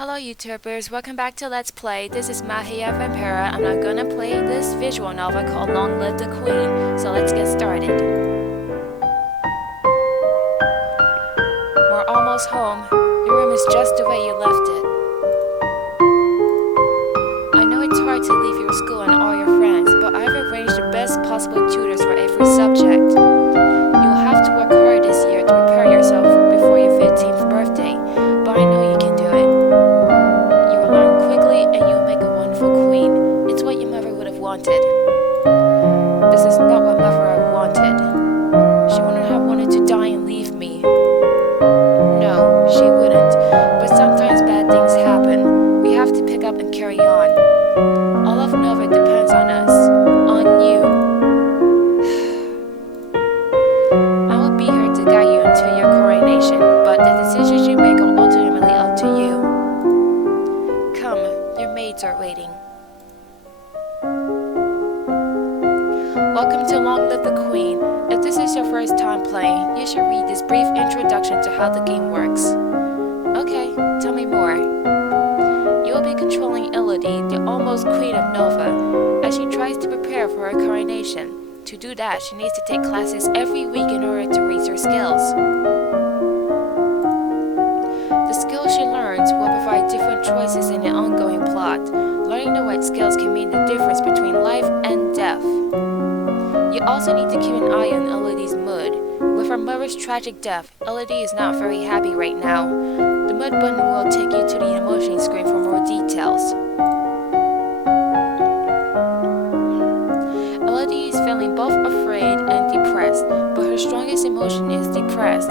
Hello YouTubers, welcome back to Let's Play. This is Mahia Vampira and I'm gonna play this visual novel called Long Live the Queen. So let's get started. We're almost home. Your room is just the way you left it. I know it's hard to leave your school and all your friends, but I've arranged the best possible tutors for every subject. You'll have to work hard this year to prepare yourself before your 15th birthday, but I know you can do it. You'll learn quickly and you'll make a wonderful queen. It's what your mother would have wanted. This is not what mother wanted. She wouldn't have wanted to die and leave me. No, she wouldn't. But sometimes bad things happen. We have to pick up and carry on. All of Nova depends on us. On you. I will be here to guide you until your coronation, but the decisions you make are ultimately up to you. Come, your maids are waiting. Welcome to Long Live the Queen. If this is your first time playing, you should read this brief introduction to how the game works. Okay, tell me more. You will be controlling Elodie, the almost queen of Nova, as she tries to prepare for her coronation. To do that, she needs to take classes every week in order to raise her skills. The skills she learns will provide different choices in the ongoing plot. Learning the right skills can mean the difference between life and death. You also need to keep an eye on Elodie's mood. With her mother's tragic death, Elodie is not very happy right now. The mood button will take you to the emotion screen for more details. Elodie is feeling both afraid and depressed, but her strongest emotion is depressed.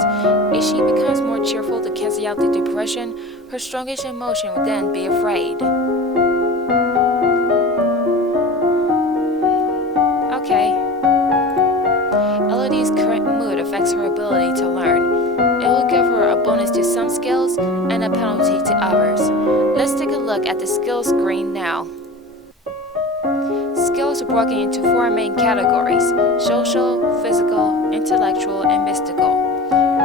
If she becomes more cheerful to cancel out the depression, her strongest emotion will then be afraid. Okay. Elodie's current mood affects her ability to learn. It will give her a bonus to some skills and a penalty to others. Let's take a look at the skills screen now. Skills are broken into four main categories: social, physical, intellectual, and mystical.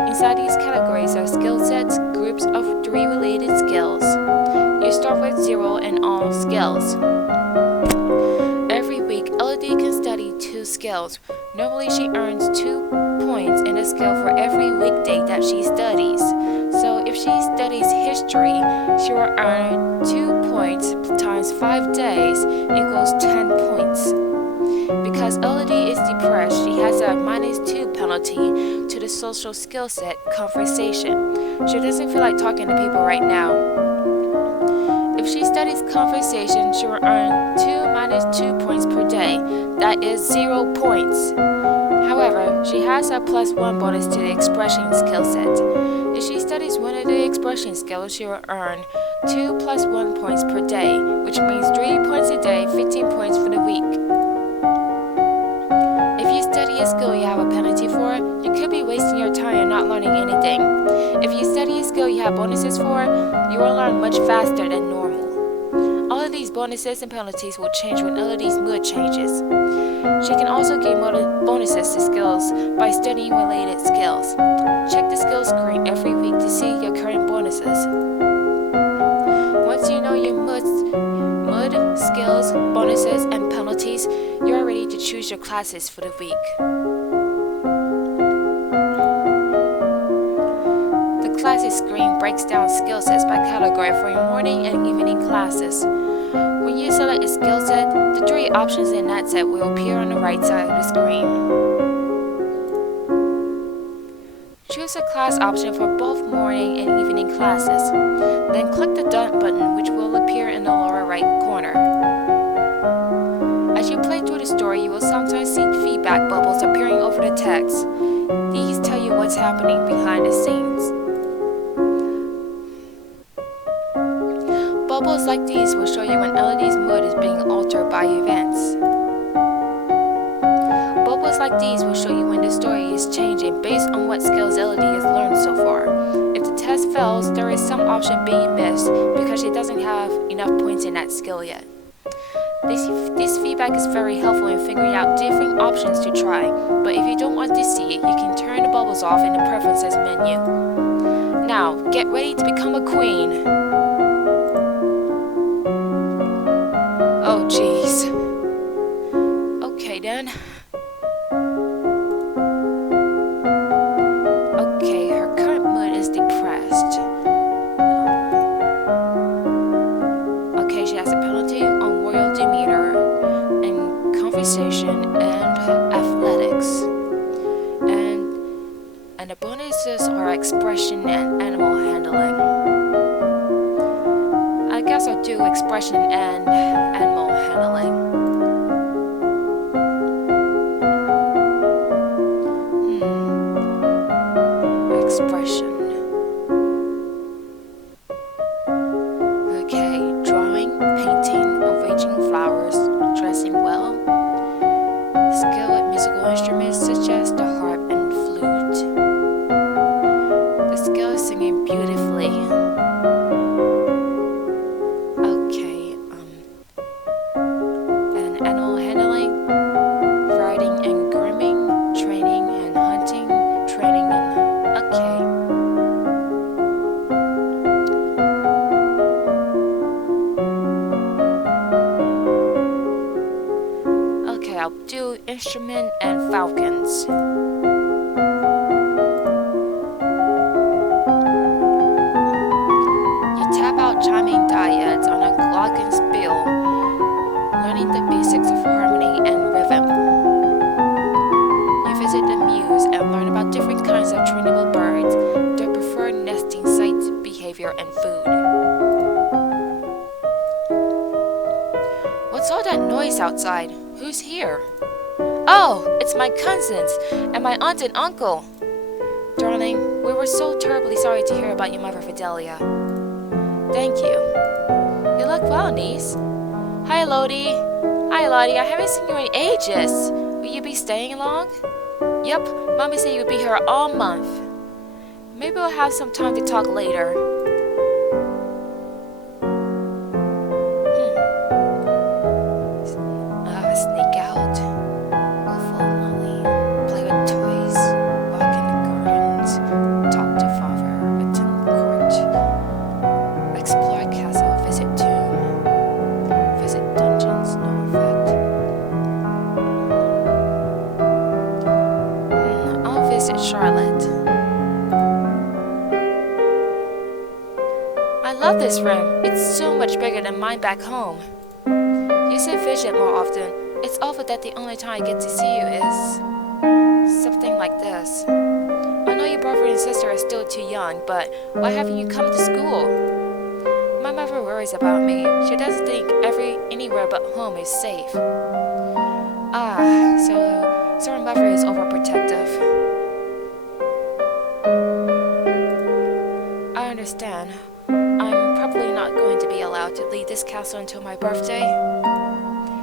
Inside these categories are skill sets, groups of 3 related skills. You start with 0 in all skills. Every week, Elodie can study 2 skills. Normally, she earns 2 points in a skill for every weekday that she studies. So if she studies history, she will earn 2 points times 5 days equals 10 points. Because Elodie is depressed, she has a -2 penalty to the social skill set, conversation. She doesn't feel like talking to people right now. If she studies conversation, she will earn 2 minus 2 points per day. That is 0 points. However, she has a +1 bonus to the expression skill set. If she studies one of the expression skills, she will earn 2 + 1 points per day, which means 3 points a day, 15 points for the week. If you study a skill you have a penalty for, you could be wasting your time and not learning anything. If you study a skill you have bonuses for, you will learn much faster than normal. All of these bonuses and penalties will change when Elodie's mood changes. She can also gain bonuses to skills by studying related skills. Check the skills screen every week to see your current bonuses. Once you know your mood, skills, bonuses, and penalties, you are ready to choose your classes for the week. The classes screen breaks down skill sets by category for your morning and evening classes. When you select a skill set, the 3 options in that set will appear on the right side of the screen. Choose a class option for both morning and evening classes. Then click the done button, which will appear in the lower right corner. As you play through the story, you will sometimes see feedback bubbles appearing over the text. These tell you what's happening behind the scenes. Bubbles like these will show you when Elodie's mood is being altered by events. Bubbles like these will show you when the story is changing based on what skills Elodie has learned so far. If the test fails, there is some option being missed because she doesn't have enough points in that skill yet. This feedback is very helpful in figuring out different options to try, but if you don't want to see it, you can turn the bubbles off in the Preferences menu. Now, get ready to become a queen! also do expression and animal handling. Expression. Okay, drawing, painting, arranging flowers, dressing well. Skill with musical instruments such as the harp and flute. The skill is singing beautifully. Okay, and animal handling, riding and grooming, training and hunting, training and okay. Okay, I'll do instrument and falcons. You tap out chiming dyads on a glockenspiel, learning the basics of harmony and rhythm. You visit the muse and learn about different kinds of trainable birds, their preferred nesting sites, behavior, and food. What's all that noise outside? Who's here? Oh, it's my cousins and my aunt and uncle. Darling, we were so terribly sorry to hear about your mother, Fidelia. Thank you. You look well, niece. Hi, Lottie. Hi, Lottie. I haven't seen you in ages. Will you be staying long? Yep, Mommy said you'd be here all month. Maybe we'll have some time to talk later. Sneak out, go for a lolly, play with toys, walk in the gardens, talk to father, attend court, explore castle, visit tomb, visit dungeons, no effect. I'll visit Charlotte. I love this room. It's so much bigger than mine back home. You should visit more often. It's awful that the only time I get to see you is something like this. I know your brother and sister are still too young, but why haven't you come to school? My mother worries about me. She doesn't think anywhere but home is safe. So her mother is overprotective. I understand. I'm probably not going to be allowed to leave this castle until my birthday.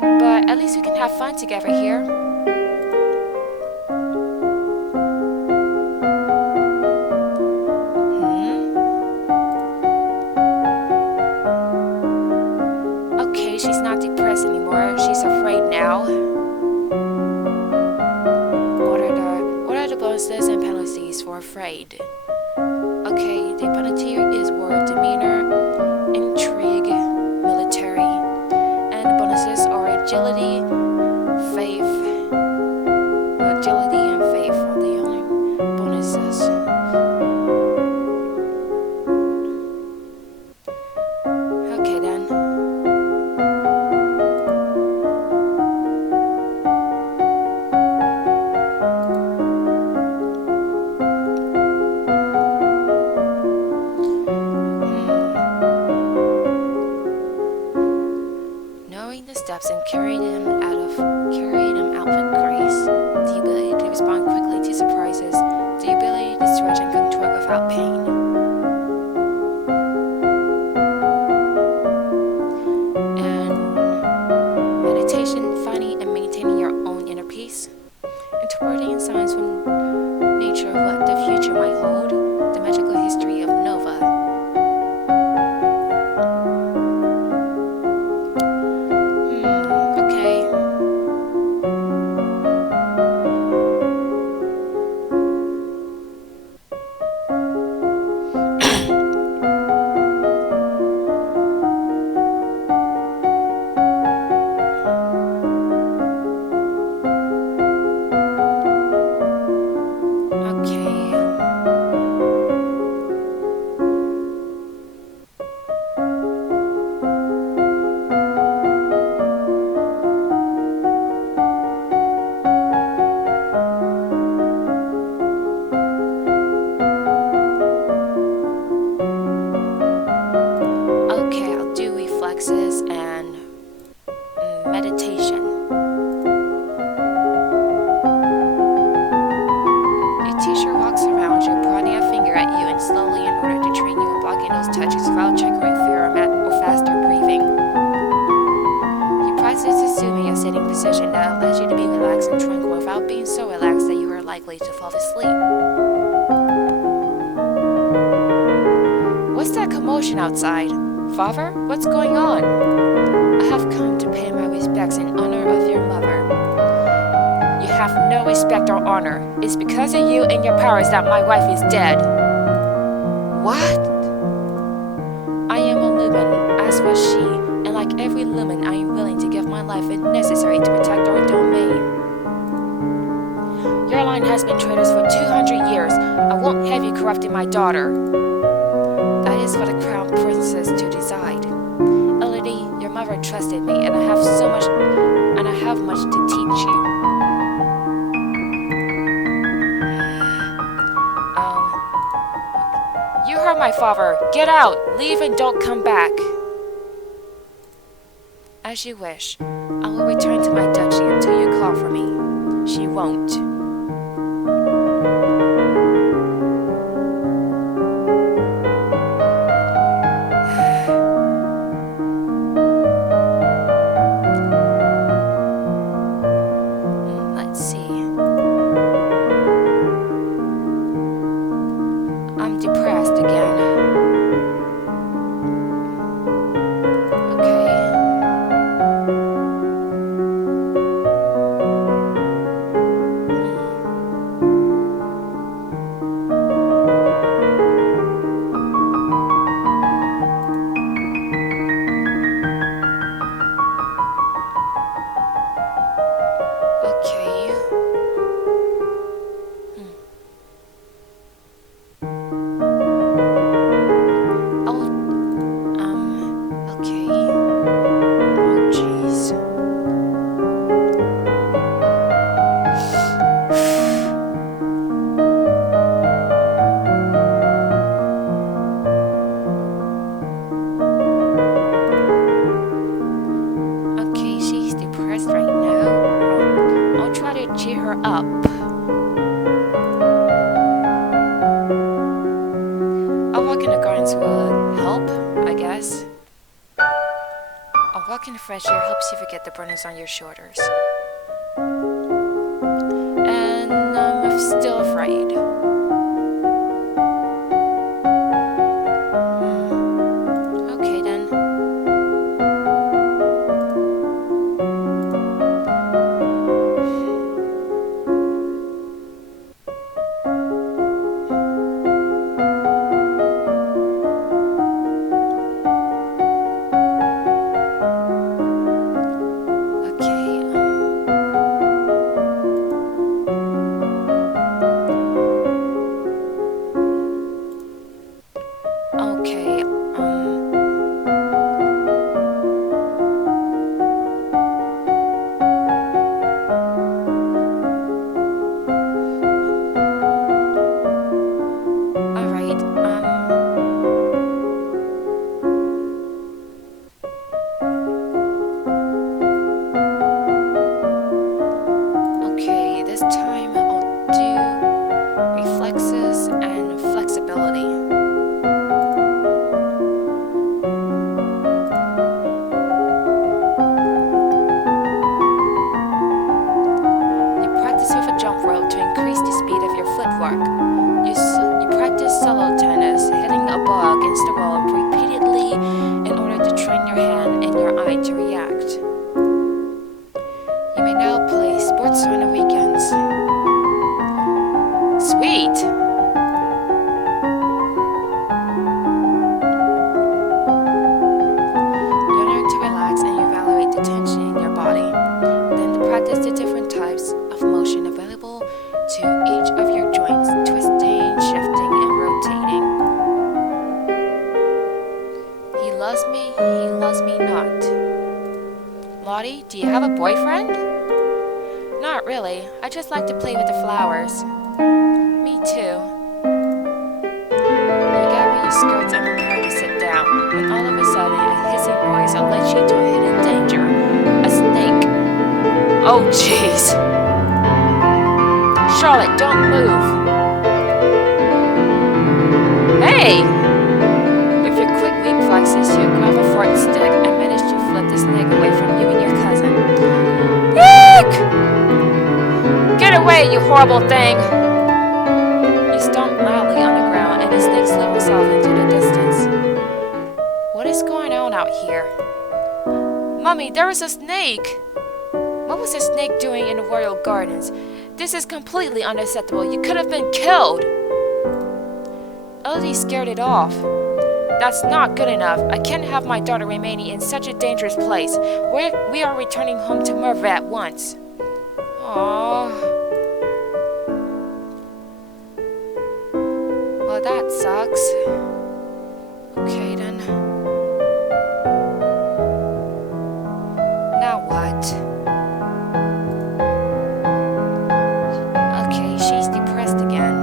But at least we can have fun together here. Okay, she's not depressed anymore. She's afraid now. What are the bonuses and penalties for afraid? Okay, the penalty is word, demeanor, intrigue, military, and the bonuses are agility, faith. Agility and faith are the only bonuses. Okay then. Knowing the steps and carrying them out with grace, the ability to respond quickly to surprises, the ability to stretch and contort without pain. And meditation, finding and maintaining your own inner peace, interpreting signs from nature of what the future might hold, the magical history of Nova. without triggering fear or faster breathing. You practice assuming a sitting position that allows you to be relaxed and tranquil without being so relaxed that you are likely to fall asleep. What's that commotion outside? Father, what's going on? I have come to pay my respects in honor of your mother. You have no respect or honor. It's because of you and your powers that my wife is dead. What? I am a lumen, as was she, and like every lumen, I am willing to give my life if necessary to protect our domain. Your line has been traitors for 200 years. I won't have you corrupting my daughter. That is for the crown princess to decide. Elodie, your mother trusted me, and I have much to teach you. You heard my father. Get out! Leave and don't come back. As you wish. I will return to my duchy until you call for me. She won't. Let's see. I'm depressed again. Okay. Okay. Okay. Oh, jeez. Okay, she's depressed right now. I'll try to cheer her up. A walk in the gardens will help, I guess. A walk in the fresh air helps you forget the burdens on your shoulders. And I'm still afraid. Okay then. Okay, alright, okay, this time I'll do reflexes and flexibility. With a jump rope to increase the speed of your footwork. You practice solo tennis, hitting a ball against the wall repeatedly in order to train your hand and your eye to react. You may now play sports on the weekends. Sweet! You learn to relax and evaluate the tension in your body. Then practice the different types of motion available to each of your joints, twisting, shifting, and rotating. He loves me not. Lottie, do you have a boyfriend? Not really. I just like to play with the flowers. Me too. You gather your skirts and prepare to sit down, when all of a sudden a hissing noise alerts you to a hidden danger. A snake. Oh jeez. Charlotte, don't move. Hey! With your quick leap horrible thing! You stomp loudly on the ground and the snake slithers off into the distance. What is going on out here? Mommy, there is a snake! What was the snake doing in the royal gardens? This is completely unacceptable. You could have been killed! Elodie scared it off. That's not good enough. I can't have my daughter remaining in such a dangerous place. We are returning home to Merva at once. Aww. Well, that sucks. Okay then. Now what? Okay, she's depressed again.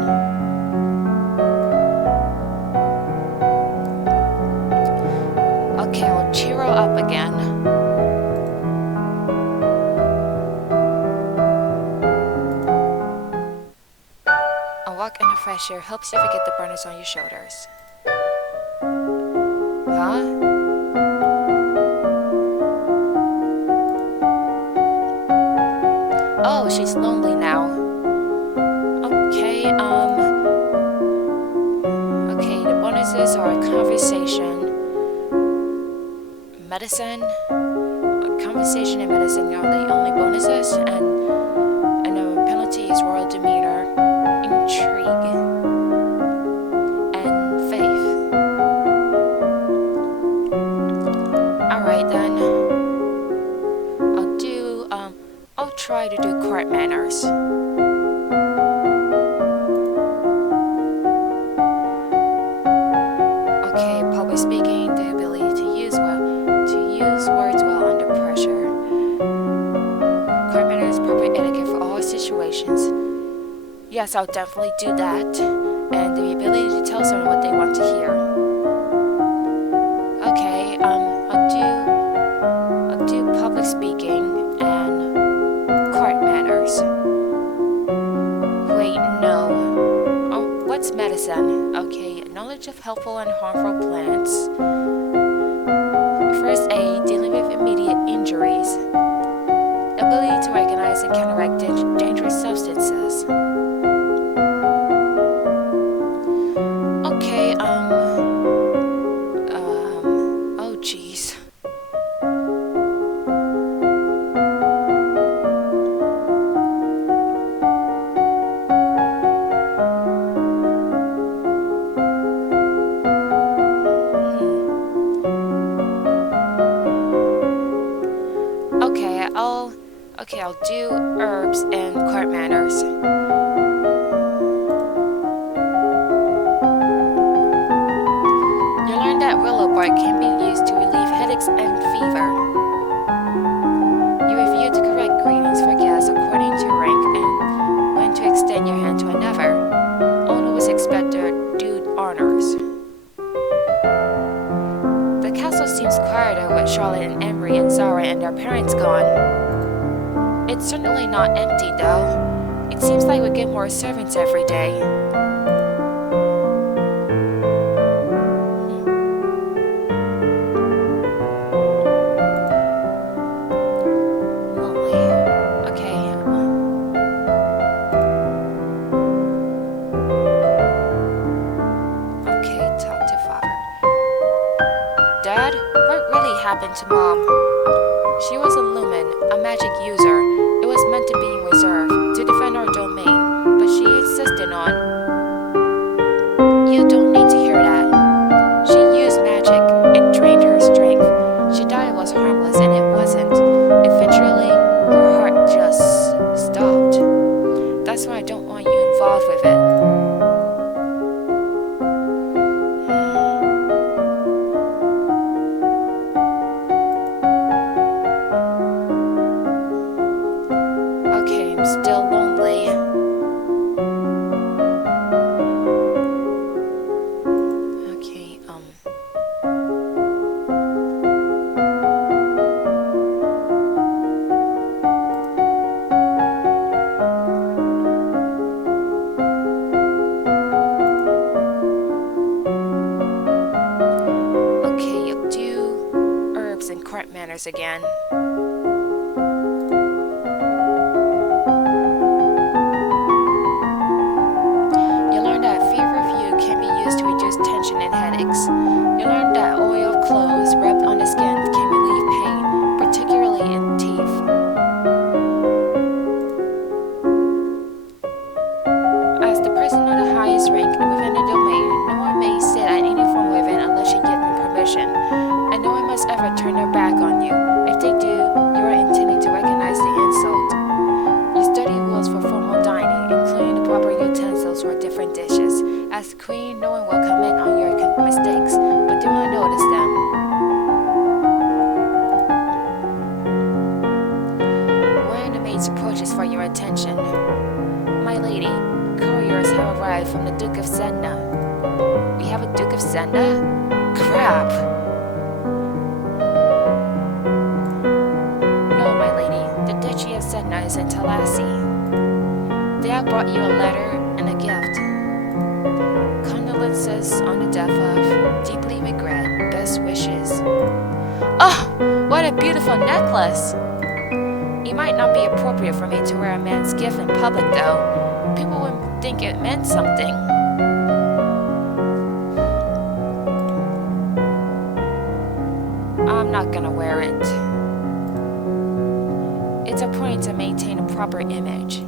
Okay, I'll cheer her up again. A walk in the fresh air helps you forget the burners on your shoulders. Huh? Oh, she's lonely now. Okay, okay, the bonuses are conversation, medicine. Conversation and medicine are the only bonuses, and the penalty is royal demeanor, intrigue, and faith. Alright then. I'll try to do court manners. Okay, public speaking, the ability to use words well under pressure. Court manners, proper etiquette for all situations. Yes, I'll definitely do that. And the ability to tell someone what they want to hear. Okay, I'll do public speaking and court manners. Wait, no. Oh, what's medicine? Okay, knowledge of helpful and harmful plants. First aid, dealing with immediate injuries. Ability to recognize and counteract dangerous substances. Okay, oh jeez. Okay, I'll do herbs and court manners. You learned that willow bark can be used to relieve headaches and fever. You reviewed the correct greetings for guests according to rank and when to extend your hand to another. Owner was expected to do honors. The castle seems quieter with Charlotte and Emery and Zara and their parents gone. It's certainly not empty, though. It seems like we get more servants every day. Lonely. Okay. Okay, talk to father. Dad, what really happened to Mom? She was a lumen, a magic user. It was meant to be reserved, to defend our domain, but she insisted on. You don't need to hear that. She used magic. It drained her strength. She thought it was harmless, and it wasn't. Eventually, her heart just stopped. That's why I don't want you involved with it. Still lonely. Okay, Okay, you'll do herbs and court manners again. position, and no one must ever turn their back on you. If they do, you are intending to recognize the insult. You study rules for formal dining, including the proper utensils for different dishes. As queen, no one will comment on your mistakes, but do not notice them. When the maids approaches for your attention, my lady, couriers have arrived from the Duke of Zenda. We have a Duke of Zenda? Crap! No, my lady, the Duchy of Zenda is in Talassi. They have brought you a letter and a gift. Condolences on the death of, deeply regret, best wishes. Oh, what a beautiful necklace! It might not be appropriate for me to wear a man's gift in public, though. People would think it meant something. I'm not gonna wear it. It's important to maintain a proper image.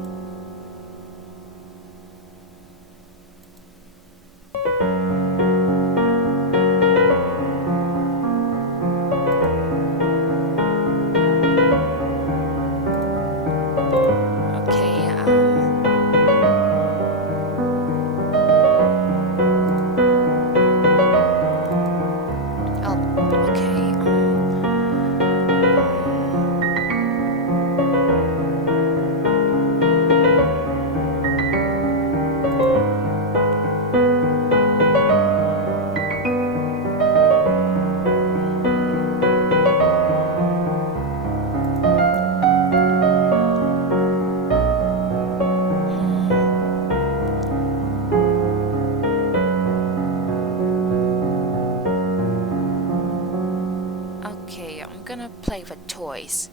Play with toys.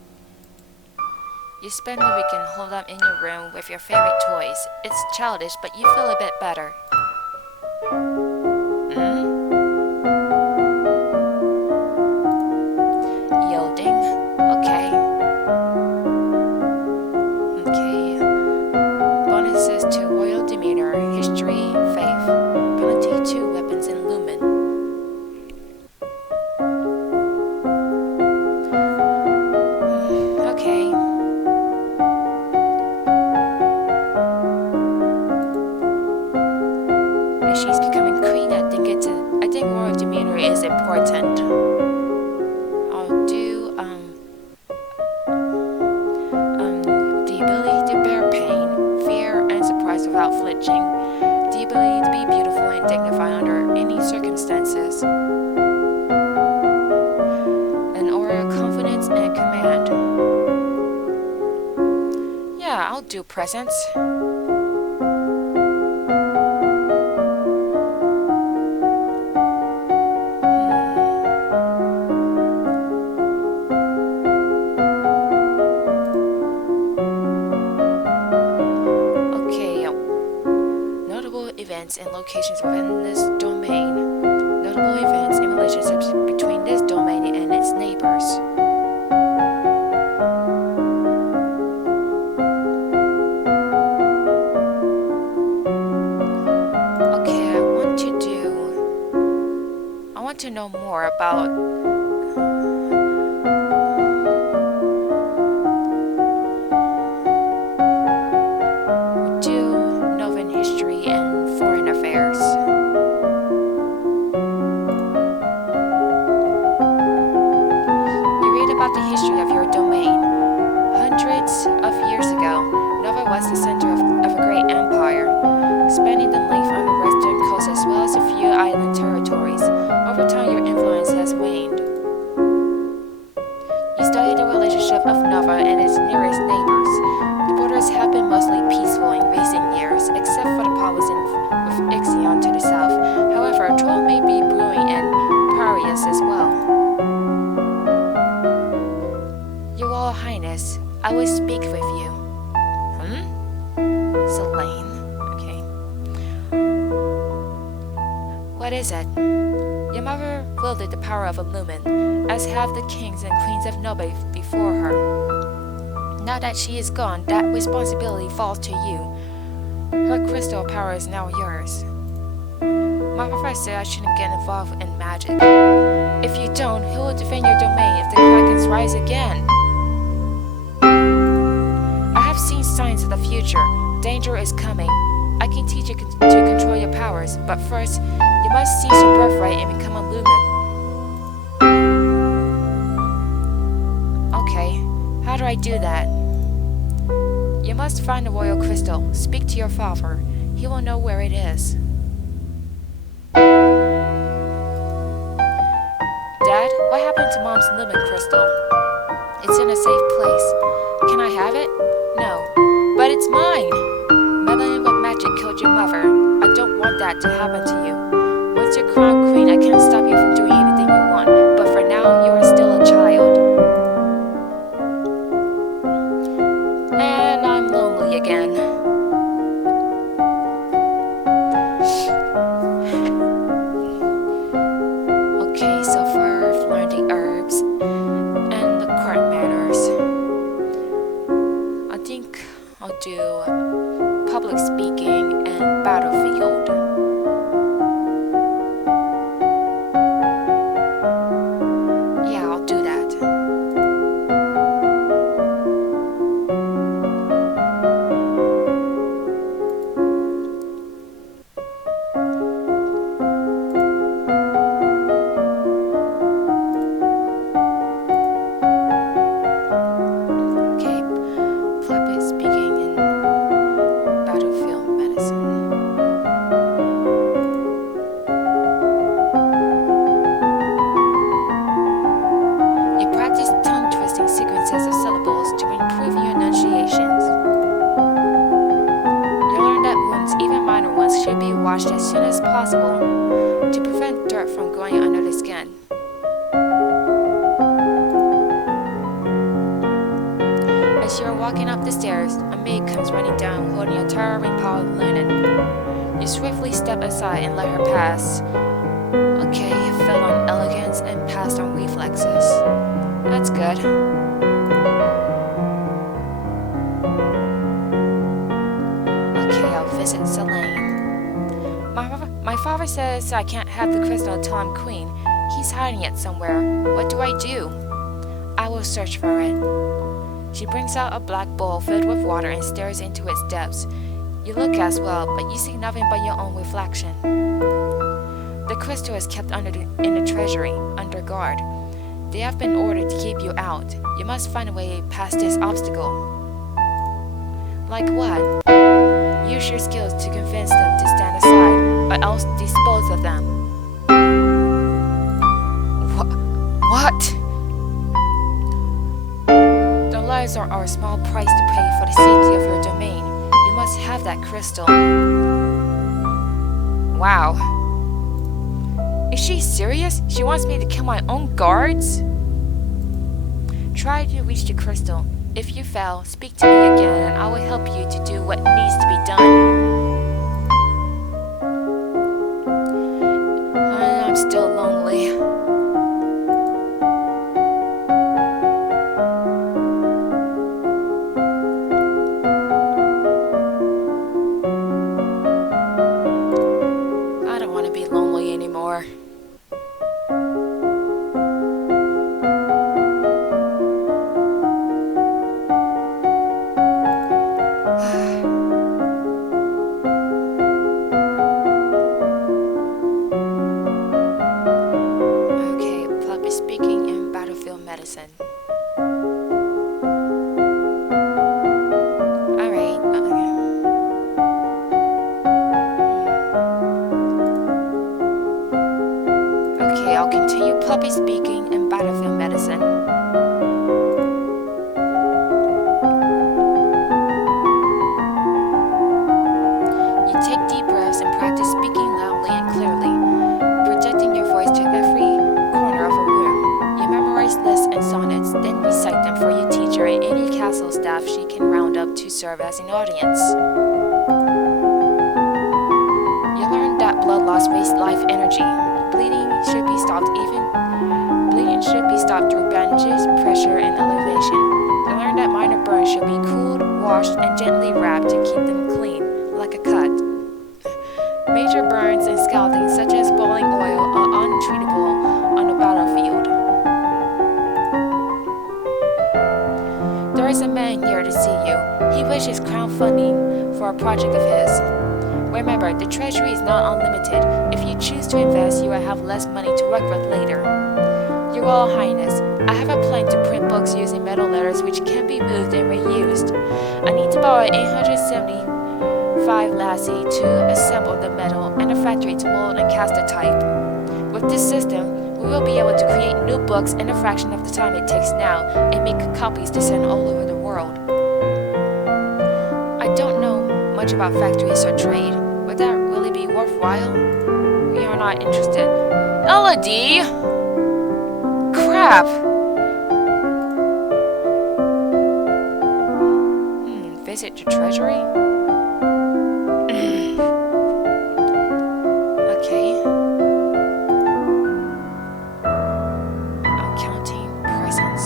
You spend the weekend holed up in your room with your favorite toys. It's childish, but you feel a bit better. Yielding. Okay. Bonuses to royal demeanor, history, faith. Penalty 2 weapons in lumen. She's becoming queen. I think royal demeanor is important. I'll do the ability to bear pain, fear, and surprise without flinching. The ability to be beautiful and dignified under any circumstances. An aura of confidence and command. Yeah, I'll do presence. Events and locations within this domain. Notable events and relationships between this domain and its neighbors. Okay, I want to know more about the history of your domain. Hundreds of years ago, Nova was the center of a great empire, spanning the length of the western coast as well as a few island territories. Over time, your influence has waned. You study the relationship of Nova and its nearest neighbors. The borders have been mostly peaceful in recent years, except for the powers with Ixion to the south. However, trouble may be brewing in Parius as well. Your Royal Highness, I will speak with you. Selene. Okay. What is it? Your mother wielded the power of a lumen, as have the kings and queens of Nova before her. Now that she is gone, that responsibility falls to you. Her crystal power is now yours. My professor said I shouldn't get involved in magic. If you don't, who will defend your domain if the Krakens rise again? I have seen signs of the future. Danger is coming. I can teach you to control your powers, but first, you must seize your birthright and become a lumen. Okay, how do I do that? You must find the royal crystal. Speak to your father. He will know where it is. Dad, what happened to Mom's lumen crystal? It's in a safe place. Can I have it? No, but it's mine. Meddling with magic killed your mother. I don't want that to happen to you. Once you're crowned queen, I can't stop you from doing anything you want. But for now, you are still a child. And I'm lonely again. Okay, so far I've learned the herbs and the court manners. I think I'll do public speaking and battlefield. Yeah, I'll do that. Okay, public speaking and battlefield medicine. You practice tongue-twisting sequences of syllables to improve your enunciations. You learn that wounds, even minor ones, should be washed as soon as possible to prevent dirt from going under the skin. As you are walking up the stairs, a maid comes running down holding a towering pile of linen. You swiftly step aside and let her pass. Okay, you fell on elegance and passed on reflexes. That's good. Okay, I'll visit Selene. My father says I can't have the crystal until I'm queen. He's hiding it somewhere. What do I do? I will search for it. She brings out a black bowl filled with water and stares into its depths. You look as well, but you see nothing but your own reflection. The crystal is kept in the treasury, under guard. They have been ordered to keep you out. You must find a way past this obstacle. Like what? Use your skills to convince them to stand aside, or else dispose of them. What? The lives are a small price to pay for the safety of your domain. You must have that crystal. Wow. Is she serious? She wants me to kill my own guards? Try to reach the crystal. If you fail, speak to me again and I will help you to do what needs to be done. I'm still lonely. I don't want to be lonely anymore. Speaking in battlefield medicine. Alright. Okay, I'll continue puppy speaking in battlefield medicine. You take deep breaths and practice speaking loudly and clearly, projecting your voice to every corner of a room. You memorize lists and sonnets, then recite them for your teacher and any castle staff she can round up to serve as an audience. You learn that blood loss wastes life energy. Bleeding should be stopped through bandages, pressure, and elevation. You learn that minor burns should be cooled, washed, and gently wrapped to keep them clean, like a cut. Major burns and scalding, such as boiling oil, are untreatable on a battlefield. There is a man here to see you. He wishes crowdfunding for a project of his. Remember, the treasury is not unlimited. If you choose to invest, you will have less money to work with later. Your Royal Highness, I have a plan to print books using metal letters which can be moved and reused. I need to borrow 875 lassie to assemble the metal and a factory to mold and cast the type. With this system, we will be able to create new books in a fraction of the time it takes now and make copies to send all over the world. I don't know much about factories or trade. Would that really be worthwhile? We are not interested. Elodie! Crap! Visit the treasury? Okay. I'm counting presents.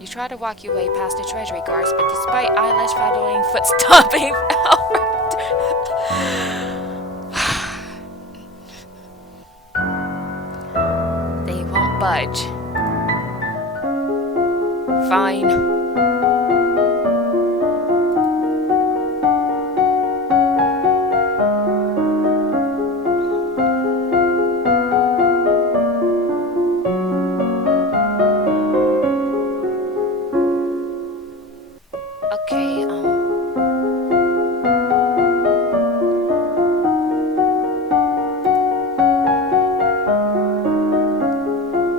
You try to walk your way past the treasury guards, but despite eyelash shadowing, foot stomping, they won't budge. Fine.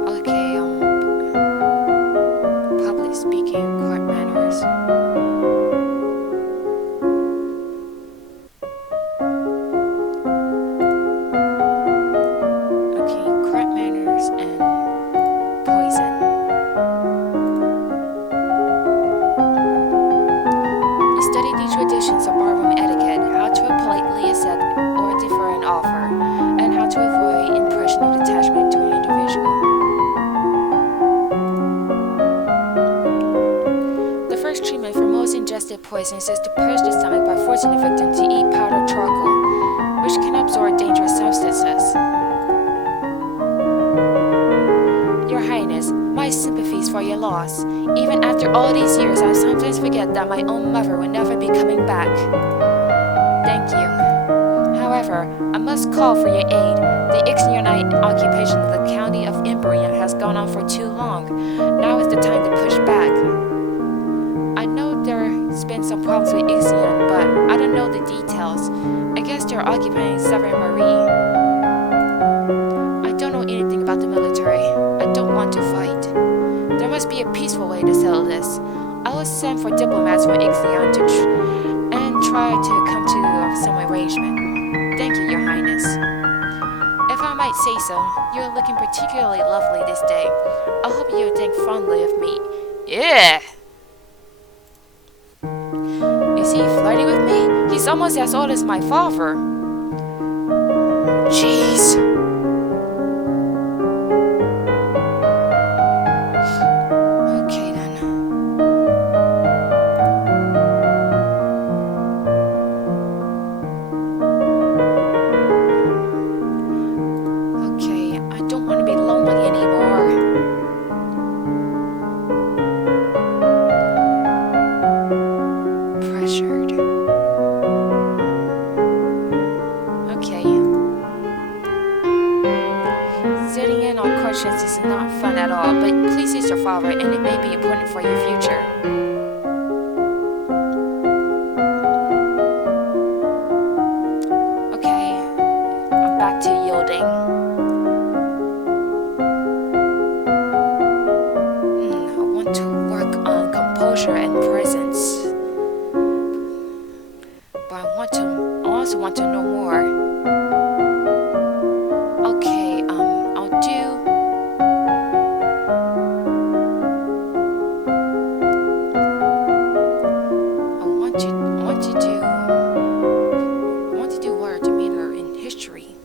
Okay, public speaking, court manners. Okay, court manners and poison. Study the traditions of barroom etiquette, how to politely accept or defer an offer, and how to avoid impression of attachment to an individual. The first treatment for most ingested poisons is to purge the stomach by forcing the victim to eat powdered charcoal, which can absorb dangerous substances. Your Highness, my sympathies for your loss. Even after all these years, I sometimes forget that my own mother will never be coming back. Thank you. However, I must call for your aid. The Ixionite occupation of the county of Imbrium has gone on for too long. Now is the time to push back. I know there's been some problems with Ixion, but I don't know the details. I guess they're occupying Severin Marie. I don't know anything about the military. I don't want to fight. There must be a peaceful way to settle this. I will send for diplomats from Ixion and try to come to some arrangement. Thank you, Your Highness. If I might say so, you are looking particularly lovely this day. I hope you will think fondly of me. Yeah! Is he flirting with me? He's almost as old as my father. Jeez. Is not fun at all, but please use your father and it may be important for your future. Okay, I'm back to yielding. I want to work on composure and presence. But I also want to know more. Okay, I'll do word demeanor in history.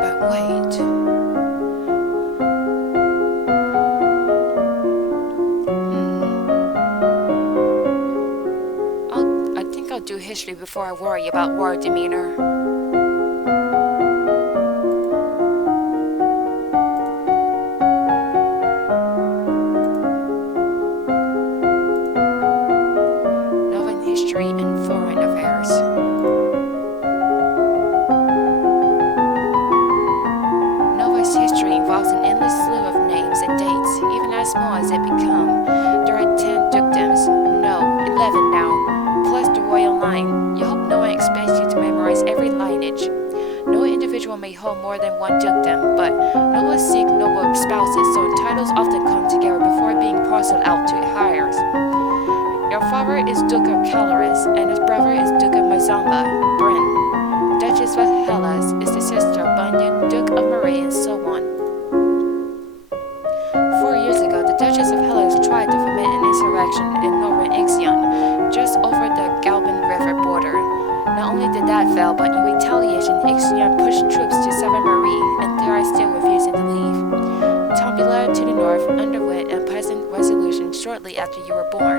But wait. do history before I worry about war demeanor. Novan history and foreign affairs. Nova's history involves an endless slew of names and dates, even as small as it become. There are 10 dukedoms, no, 11 now, plus the royal line. You hope no one expects you to memorize every lineage. No individual may hold more than one dukedom, but nobles seek noble spouses, so titles often come together before being parceled out to heirs. Your father is Duke of Caloris, and his brother is Duke of Mazamba, Bryn. Duchess of Hellas is the sister of Bunyan, Duke of Moray, and so on. 4 years ago, the Duchess of Hellas tried to foment an insurrection in northern Ixion, just over the Galban River border. Not only did that fail, but in retaliation, Ixion pushed troops to Southern Marie, and they are still refusing to leave. Tombula to the north underwent a peasant resolution shortly after you were born.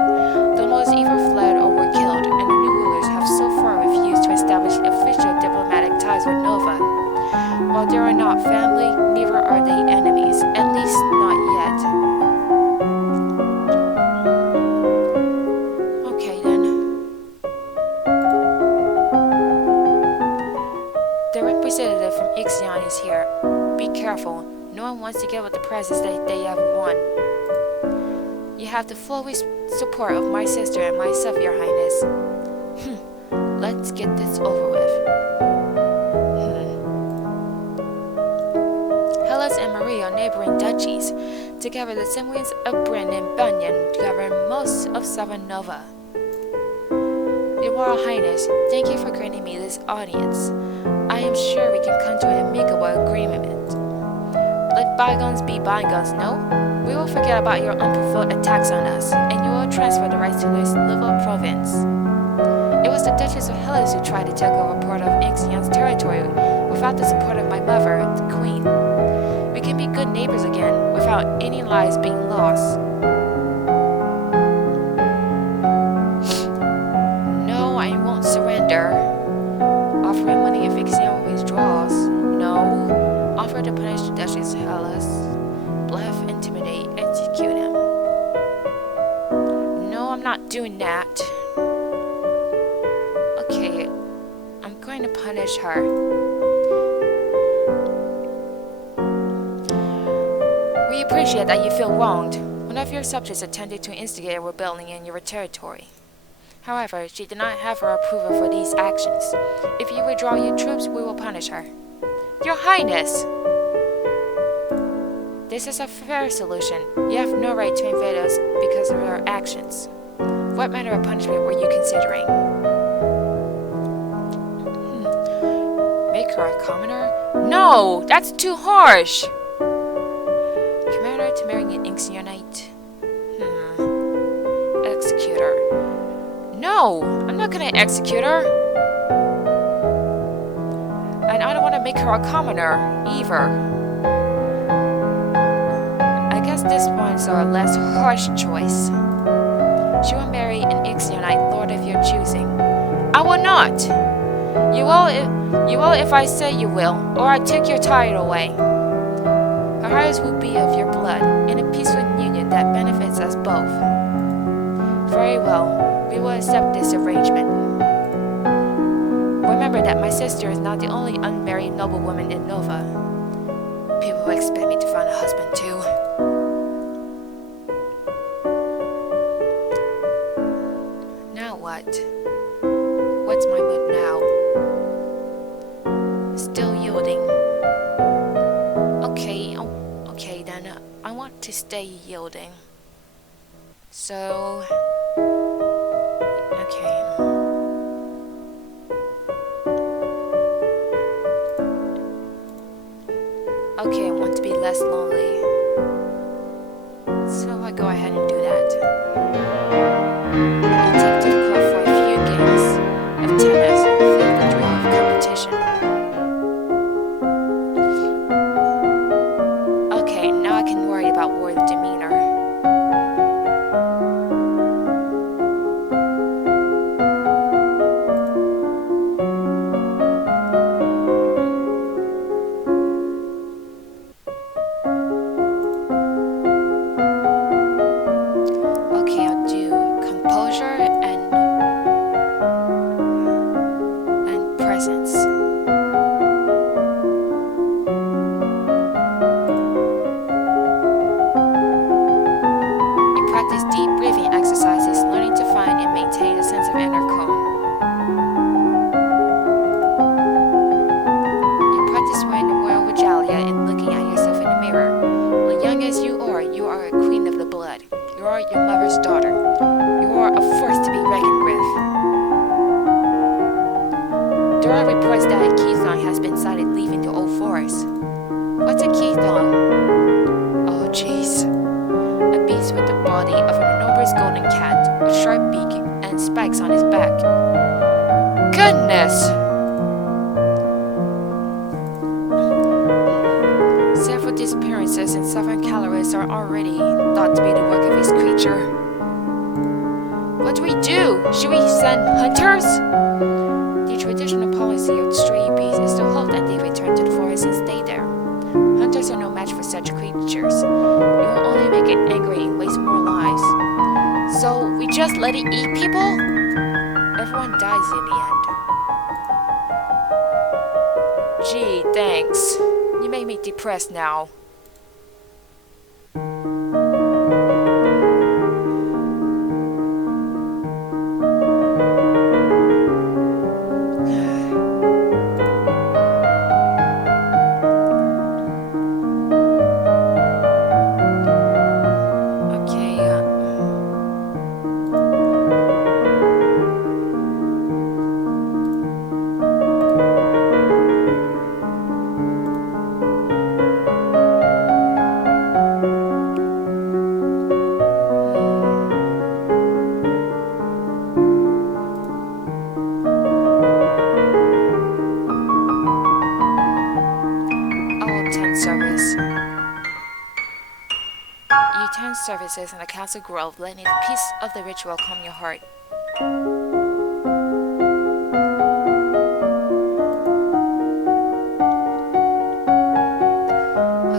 The nobles either fled or were killed, and the new rulers have so far refused to establish official diplomatic ties with Nova. While they are not family, neither are they enemies, at least not yet. Okay then. The representative from Ixion is here. Be careful. No one wants to give up the prizes that they have won. You have the full support of my sister and myself, Your Highness. Let's get this over with. Hellas and Marie are neighboring duchies. Together, the siblings of Bryn and Bunyan govern most of Southern Nova. Your Royal Highness, thank you for granting me this audience. I am sure we can come to an amicable agreement. Let bygones be bygones, no? We will forget about your unprovoked attacks on us, and you will transfer the rights to this little province. It was the Duchess of Hellas who tried to take over part of Ixion's territory without the support of my mother, the Queen. We can be good neighbors again, without any lives being lost. No, I won't surrender. Offering money if Ixion withdraws. No. Offer to punish the Duchess of Hellas. Bluff, intimidate, execute him. No, I'm not doing that. Okay, I'm going to punish her. We appreciate that you feel wronged. One of your subjects attempted to instigate a rebellion in your territory. However, she did not have her approval for these actions. If you withdraw your troops, we will punish her. Your Highness! This is a fair solution. You have no right to invade us because of our actions. What manner of punishment were you considering? Make her a commoner? No! That's too harsh! Command her to marry an Ixionite? Execute her. No! I'm not gonna execute her! And I don't want to make her a commoner, either. I guess this one's a less harsh choice. She will marry an Ixionite lord of your choosing. I will not! You will if I say you will, or I take your title away. Her hires will be of your blood, in a peaceful union that benefits us both. Very well, we will accept this arrangement. Remember that my sister is not the only unmarried noblewoman in Nova. People will expect me to find a husband too. Now what? What's my mood now? Still yielding. Okay then. I want to stay yielding. So... okay. Okay, I want to be less lonely. So I go ahead and do that. I'll take to the club for a few games of tennis and feel the dream of competition. Okay, now I can worry about war demeanor. There are reports that a Keithong has been sighted leaving the old forest. What's a Keithong? Oh jeez. A beast with the body of an enormous golden cat, a sharp beak, and spikes on his back. Goodness! Several disappearances in southern Caloris are already thought to be the work of this creature. What do we do? Should we send hunters? The traditional policy of stray beasts is to hope that they return to the forest and stay there. Hunters are no match for such creatures. It will only make it angry and waste more lives. So we just let it eat people? Everyone dies in the end. Gee, thanks. You make me depressed now. Services in the Castle Grove, letting the peace of the ritual calm your heart.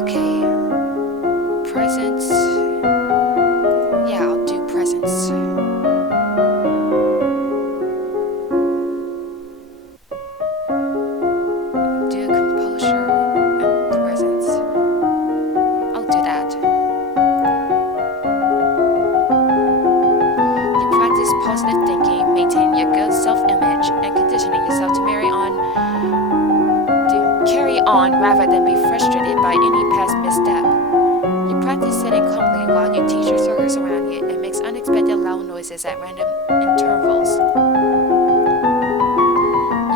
Okay, presents. Yeah, I'll do presents. Do composure and presents. I'll do that. Positive thinking, maintaining your good self-image, and conditioning yourself to carry on rather than be frustrated by any past misstep. You practice sitting calmly while you teach your circles around you and makes unexpected loud noises at random intervals.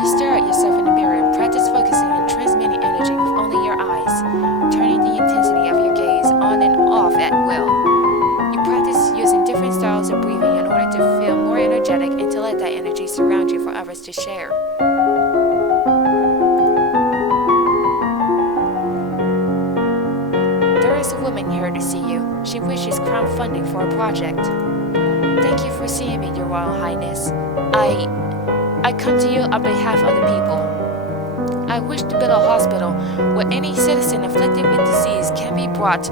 You stare at yourself in the mirror and practice focusing and transmitting energy with only your eyes, turning the intensity of your gaze on and off at will. You practice using different styles of breathing in order to feel more energetic and to let that energy surround you for others to share. There is a woman here to see you. She wishes crowdfunding for a project. Thank you for seeing me, Your Royal Highness. I come to you on behalf of the people. I wish to build a hospital where any citizen afflicted with disease can be brought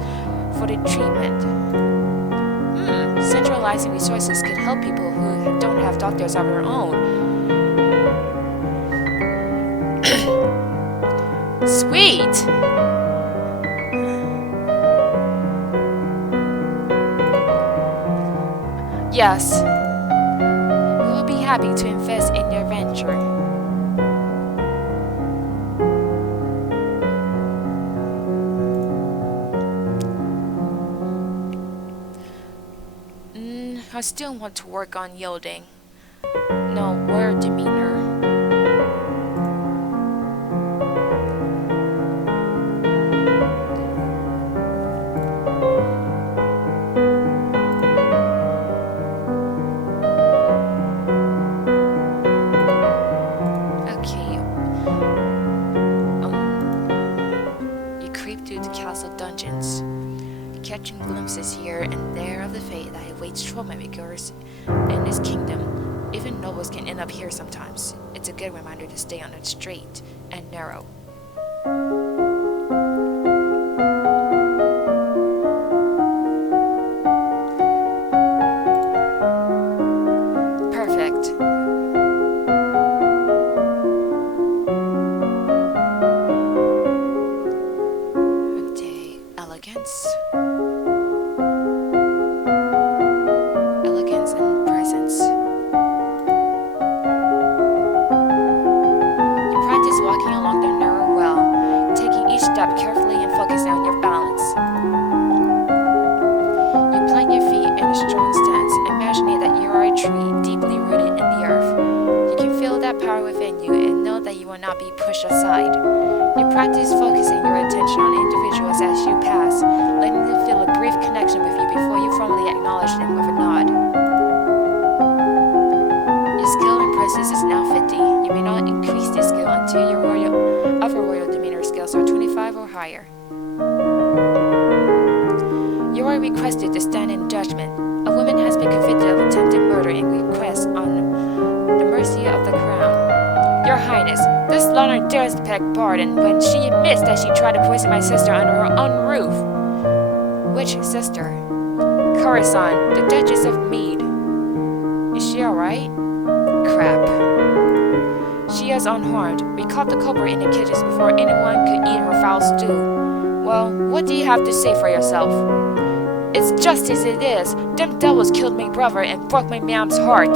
for the treatment. Centralizing resources could help people who don't have doctors of their own. Sweet! Yes. We will be happy to invest in your venture. I still want to work on yielding. No, word demeanor. Okay. You creep through the castle dungeons, catching glimpses here and there of the fate that awaits troublemakers in this kingdom. Even nobles can end up here sometimes. It's a good reminder to stay on the straight and narrow. Perfect. Okay, elegance. And presence. You practice walking along the narrow well, that power within you and know that you will not be pushed aside. You practice focusing your attention on individuals as you pass, letting them feel a brief connection with you before you formally acknowledge them with a nod. Your skill in process is now 50. You may not increase this skill until your other royal demeanor skills are 25 or higher. You are requested to stand in judgment. A woman has been convicted of attempted murder and requests on the mercy of the crown. Your Highness, this Lorna dares to beg pardon when she admits that she tried to poison my sister under her own roof. Which sister? Corazon, the Duchess of Mead. Is she alright? Crap. She is unharmed. We caught the culprit in the kitchens before anyone could eat her foul stew. Well, what do you have to say for yourself? It's just as it is. Them devils killed my brother and broke my mam's heart.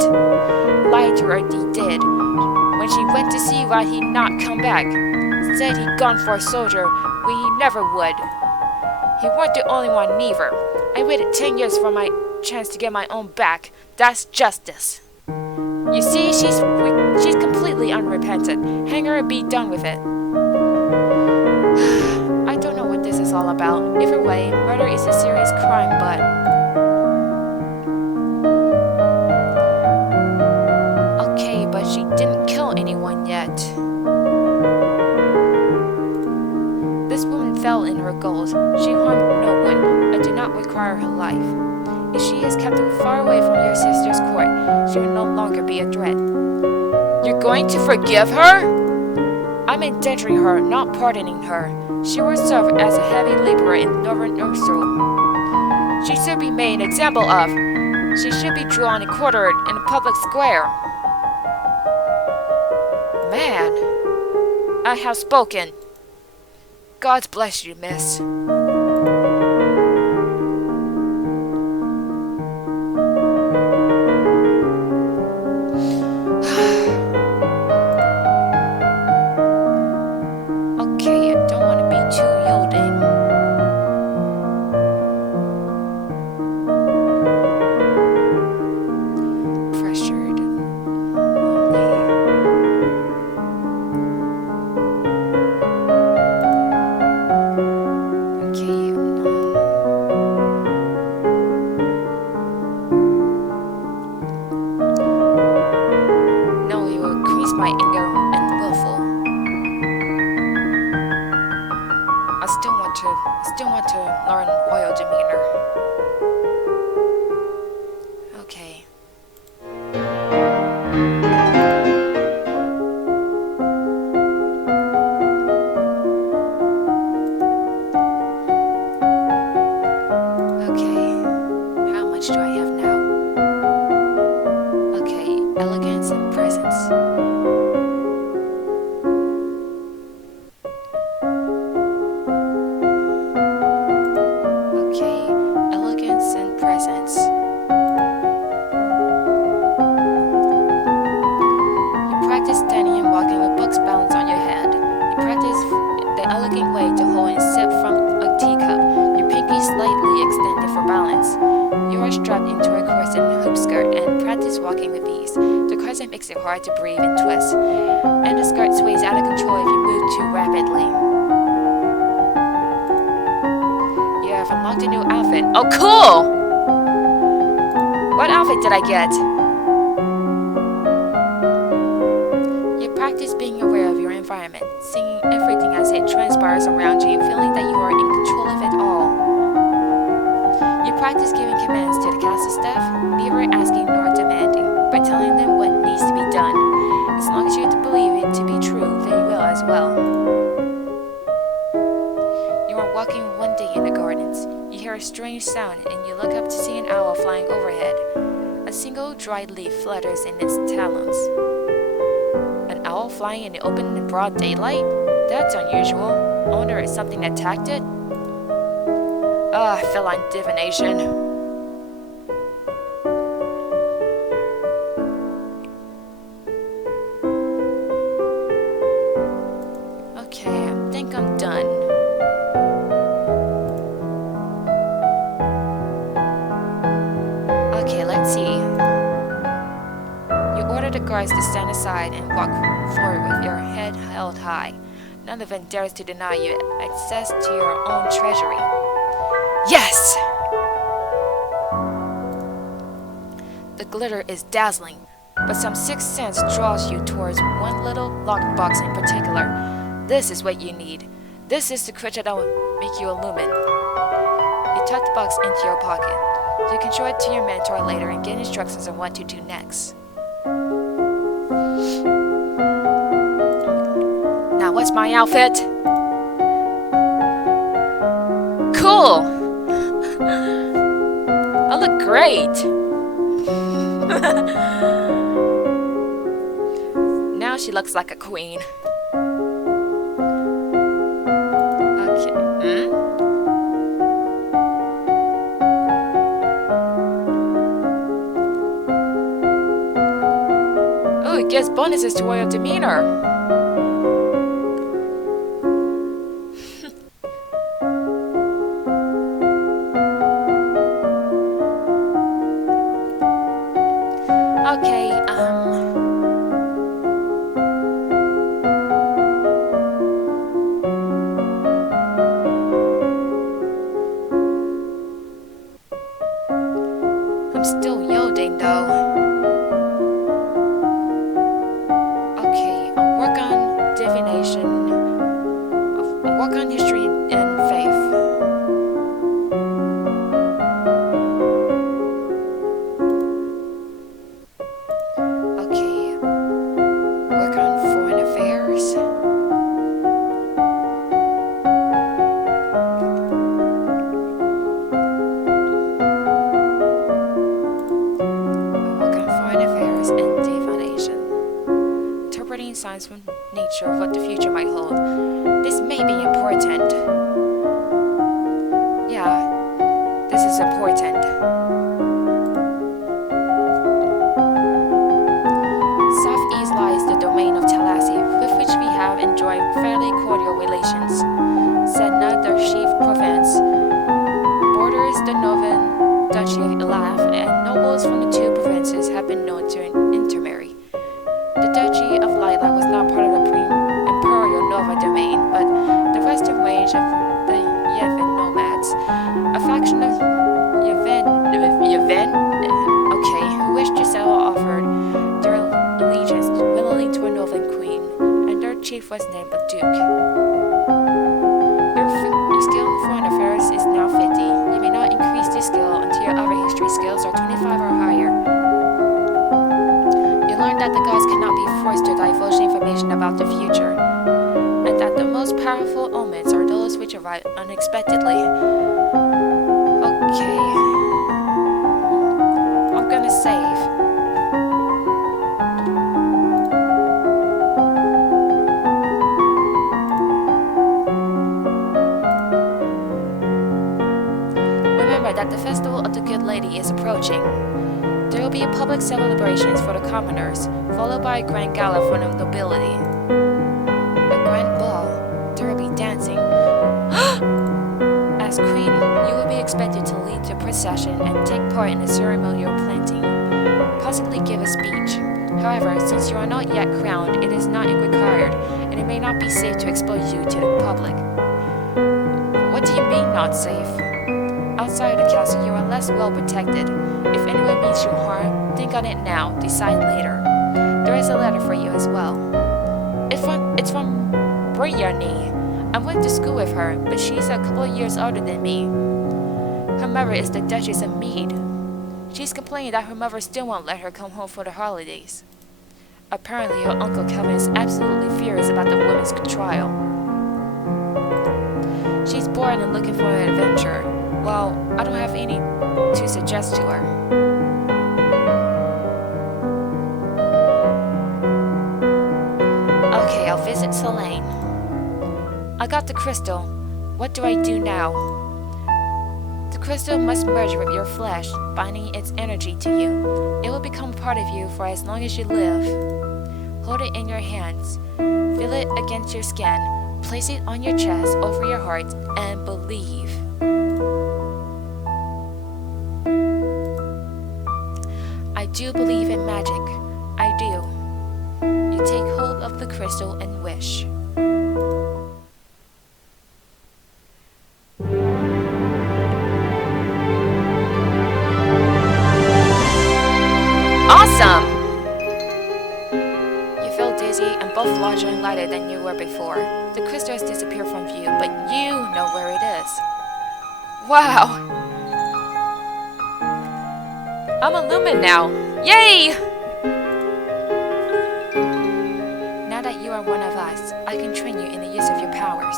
Lied to her, he did. When she went to see why he'd not come back. Said he'd gone for a soldier when he never would. He weren't the only one neither. I waited 10 years for my chance to get my own back. That's justice. You see, she's completely unrepentant. Hang her and be done with it. I don't know what this is all about. Either way, murder is a serious crime, but... Okay, but she didn't kill anyone yet. This woman fell in her goals. She harmed no one. I do not require her life. If she is kept far away from your sister's court, she will no longer be a threat. You're going to forgive her? I'm endangering her, not pardoning her. She will serve as a heavy laborer in Northern Ursul. She should be made an example of. She should be drawn and quartered in a public square. Man, I have spoken. God bless you, miss. I still want to learn royal demeanor. Okay. Okay. How much do I have now? Okay, elegance and presence. Elegant way to hold and sip from a teacup, your pinky slightly extended for balance. You are strapped into a corset hoop skirt and practice walking with ease. The corset makes it hard to breathe and twist, and the skirt sways out of control if you move too rapidly. You have unlocked a new outfit. Oh, cool! What outfit did I get? You practice being aware of your environment, seeing everything as it transpires around you, feeling that you are in control of it all. You practice giving commands to the castle staff, neither asking nor demanding, but telling them what needs to be done. As long as you believe it to be true, they will as well. You are walking one day in the gardens. You hear a strange sound and you look up to see an owl flying overhead. A single dried leaf flutters in its talons. An owl flying in the open in broad daylight? That's unusual. I wonder if something attacked it? I fell on divination. Okay, I think I'm done. Okay, let's see. You order the guard tries to stand aside and walk forward with your head held high. None of them dares to deny you access to your own treasury. Yes! The glitter is dazzling, but some sixth sense draws you towards one little locked box in particular. This is what you need. This is the creature that will make you illumine. You tuck the box into your pocket. You can show it to your mentor later and get instructions on what to do next. Now, what's my outfit? Cool! I look great! Now she looks like a queen. Okay. Oh, it gives bonuses to your demeanor. Okay, I'm still yielding though. Okay, I'll work on divination. I'll work on history and faith. Okay, work on foreign affairs. And divination, interpreting signs from nature of what the future might hold. This may be important. Yeah, this is important. Southeast lies the domain of Talassi, with which we have enjoyed fairly cordial relations. Sedna, the chief province, borders the northern duchy of Elaf, and nobles from the two provinces have been known to intermarry. The duchy of Lila was not part of the imperial Nova domain, but the western range of the Yevon nomads, a faction of Yevon, who wished to settle, offered their allegiance willingly to a northern queen, and their chief was named a duke. Your skill in foreign affairs is now 50. You may not increase this skill until your other history skills are 25 or higher. You learn that the gods cannot be forced to divulge information about the future, and that the most powerful omens are those which arrive unexpectedly. Okay. I'm gonna save. Remember that the Festival of the Good Lady is approaching. There will be public celebrations for the commoners, followed by a grand gala for the nobility. A grand ball. There will be dancing. As queen, you will be expected to lead the procession and take part in the ceremonial planting, possibly give a speech. However, since you are not yet crowned, it is not required, and it may not be safe to expose you to the public. What do you mean not safe? Outside the castle, you are less well protected. If anyone means you harm, think on it now, decide later. There is a letter for you as well. It's from Brittany. I went to school with her, but she's a couple of years older than me. Her mother is the Duchess of Mead. She's complaining that her mother still won't let her come home for the holidays. Apparently, her Uncle Kelvin is absolutely furious about the woman's trial. She's bored and looking for an adventure. Well, I don't have any to suggest to her. Okay, I'll visit Selene. I got the crystal. What do I do now? The crystal must merge with your flesh, binding its energy to you. It will become part of you for as long as you live. Hold it in your hands. Feel it against your skin. Place it on your chest, over your heart, and believe. I do believe in magic. I do. flow of the crystal and wish. Awesome! You feel dizzy and both larger and lighter than you were before. The crystal has disappeared from view, but you know where it is. Wow! I'm a Lumen now! Yay! Now that you are one of us, I can train you in the use of your powers.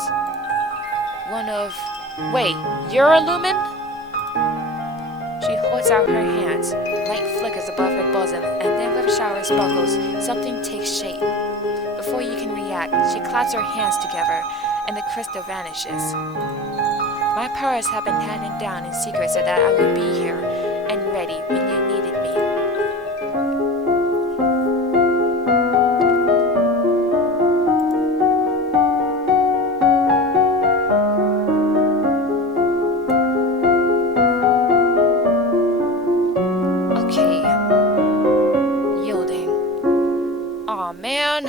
Wait, you're a Lumen? She holds out her hands. Light flickers above her bosom, and then with a shower of sparkles, something takes shape. Before you can react, she claps her hands together, and the crystal vanishes. My powers have been handed down in secret so that I would be here and ready when you needed me. Okay. Yielding. Aw, man.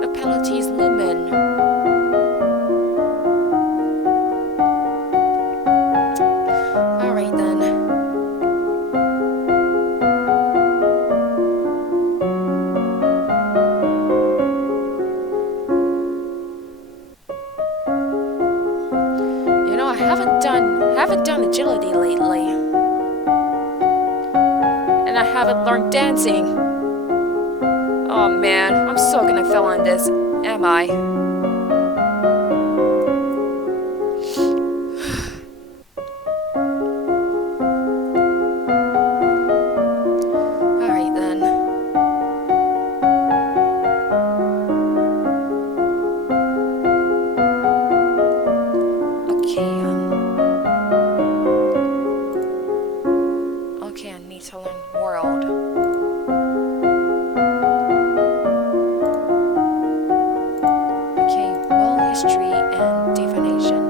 The penalty's Lumen. Alright then. You know, I haven't done agility lately. And I haven't learned dancing. Oh man, I'm so gonna fail on this, am I? Alright then. Okay, I need to learn world. Okay, world history and divination.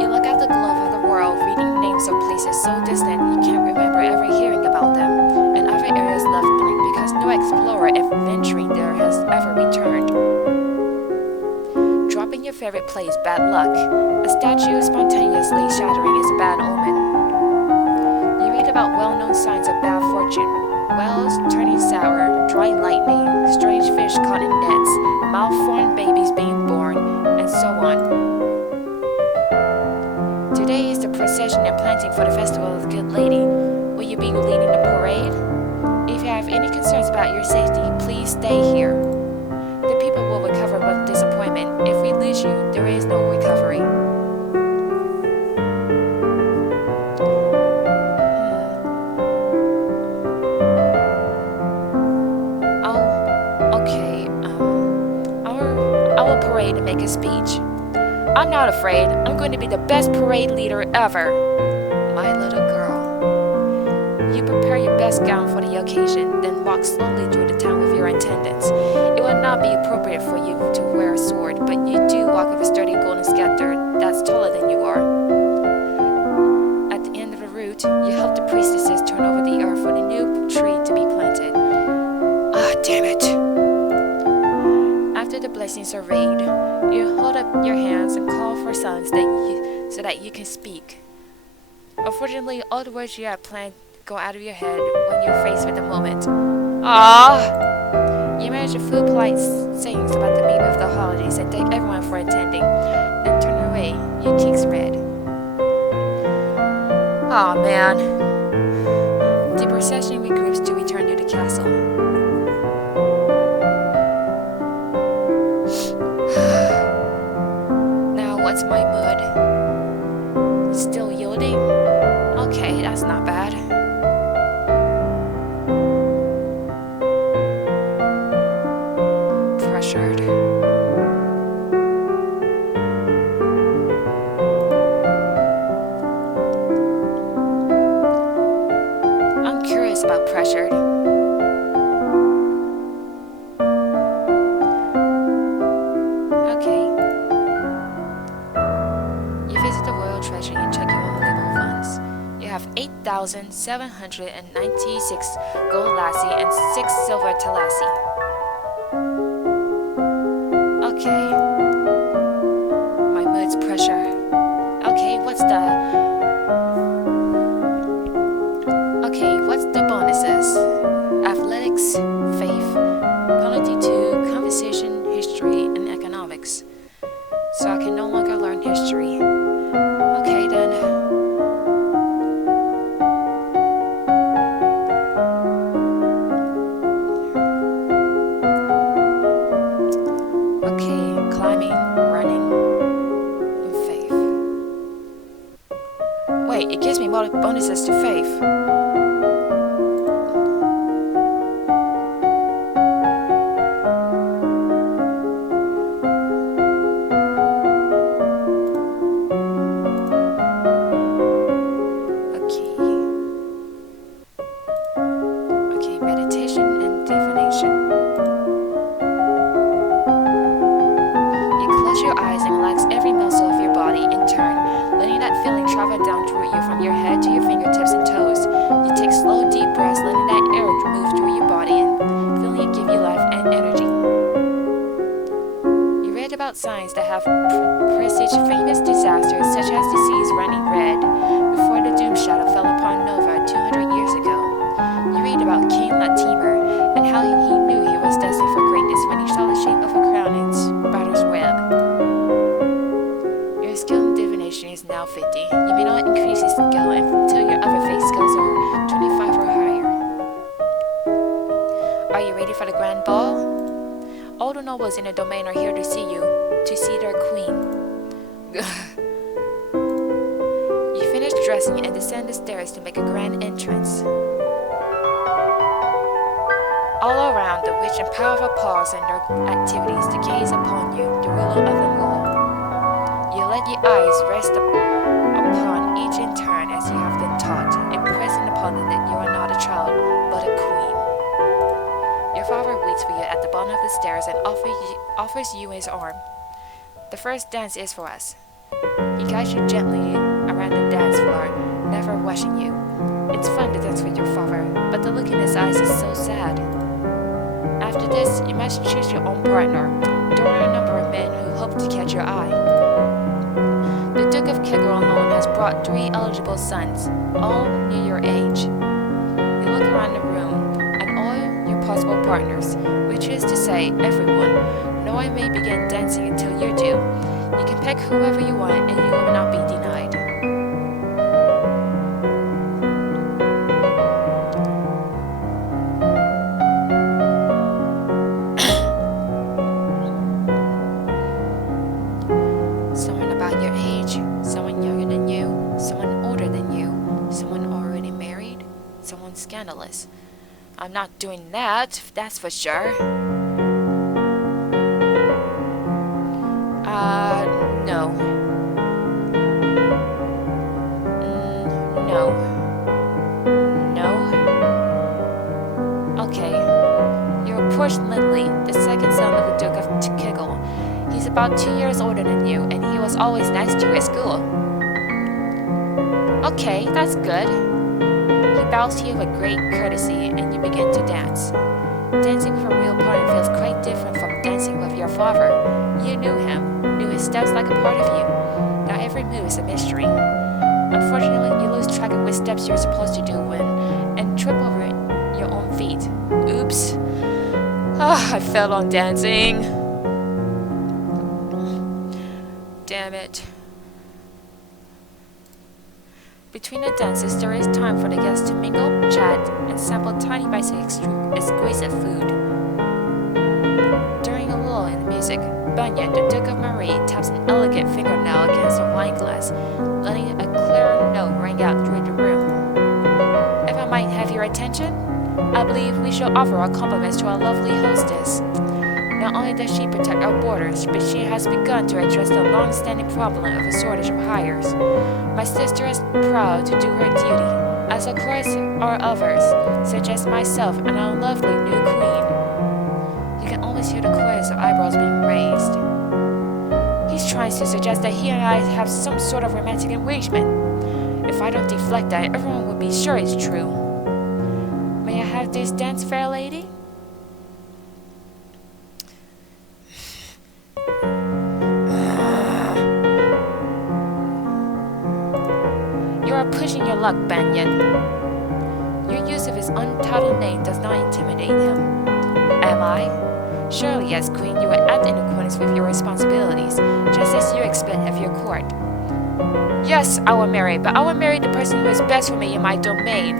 You look at the globe of the world, reading names of places so distant you can't remember ever hearing about them, and other areas left blank because no explorer adventuring there has ever returned. Dropping your favorite place, bad luck. A statue spontaneously shattering is a bad omen. You read about well-known signs of bad fortune. Wells turning sour, dry lightning, strange fish caught in nets, malformed babies being born, and so on. Today is the procession and planting for the Festival of the Good Lady. Will you be leading the parade? If you have any concerns about your safety, please stay here. The people will recover with disappointment. If we lose you, there is no recovery. I will parade and make a speech. I'm not afraid. I'm going to be the best parade leader ever. My little girl. You prepare your best gown for the occasion, then walk slowly through the town with your attendants. It would not be appropriate for you to wear a sword, but you do walk with a sturdy golden scepter that's taller than you are. At the end of the route, you help the priestesses turn over the earth for the new tree to be planted. Ah, damn it! After the blessings are read, you hold up your hands and call for silence so that you can speak. Unfortunately, all the words you had planned go out of your head when you're faced with the moment. You manage a few polite sayings about the meaning of the holidays and thank everyone for attending, then turn away, your cheeks red. Aw, man. The procession regroups to return to the castle. Now, what's my mood? Still yielding? Okay, that's not bad. Pressured. I'm curious about pressured. Okay. You visit the royal treasury and check your own available funds. You have 8,796 gold lassie and 6 silver talassie. Okay. My mood's pressure. Okay, what's the bonuses? Athletics, faith, penalty 2, conversation, history, and economics. So I can no longer learn history. Okay then. Okay, climbing, running, and faith. Wait, it gives me more bonuses to faith. Meditation and divination. You close your eyes and relax every muscle of your body in turn, letting that feeling travel down through you from your head to your fingertips and toes. You take slow, deep breaths, letting that air move through your body and feeling it give you life and energy. You read about signs that have presaged famous disasters such as the seas running red before the doom shadow fell upon Nova 200 years ago. You read about King Latimer and how he knew he was destined for greatness when he saw the shape of a crown in spider's web. Your skill in divination is now 50. You may not increase your skill until your other faith skills are 25 or higher. Are you ready for the grand ball? All the nobles in the domain are here to see you, to see their queen. You finish dressing and descend the stairs to make a grand entrance. All around, the rich and powerful pause in their activities to gaze upon you, the ruler of them all. You let your eyes rest upon each in turn as you have been taught, impressing upon them that you are not a child, but a queen. Your father waits for you at the bottom of the stairs and offers you his arm. The first dance is for us. He guides you gently around the dance floor, never rushing you. It's fun to dance with your father, but the look in his eyes is so sad. After this, you must choose your own partner. There are a number of men who hope to catch your eye. The Duke of Kegel alone has brought 3 eligible sons, all near your age. You look around the room at all your possible partners, which is to say, everyone. No one may begin dancing until you do. You can pick whoever you want and you will not be denied. Someone about your age, someone younger than you, someone older than you, someone already married, someone scandalous. I'm not doing that, that's for sure. No. No. No? Okay. You approach Lindley, the second son of the Duke of Kegel. He's about 2 years older than you, and he was always nice to you at school. Okay, that's good. He bows to you with great courtesy, and you begin to dance. Dancing with a real partner feels quite different from dancing with your father. You knew him, knew his steps like a part of you. Now every move is a mystery. Unfortunately, you lose track of which steps you're supposed to do and trip over your own feet. Oops. I fell on dancing. Damn it. Between the dances, there is time for the guests to mingle, chat, and sample tiny bites of exquisite food. During a lull in the music, Bunyan, the Duke of Marie, taps an elegant fingernail against a wine glass, letting a clear note ring out through the room. If I might have your attention, I believe we shall offer our compliments to our lovely hostess. Not only does she protect our borders, but she has begun to address the long-standing problem of a shortage of hires. My sister is proud to do her duty, as of course are others, such as myself and our lovely new queen. You can always hear the chorus of eyebrows being raised. He's trying to suggest that he and I have some sort of romantic arrangement. If I don't deflect that, everyone will be sure it's true. May I have this dance, fair lady? You are pushing your luck, Banyan. Your use of his untitled name does not intimidate him. Am I? Surely, as queen, you will act in accordance with your responsibilities, just as you expect of your court. Yes, I will marry, but I will marry the person who is best for me in my domain.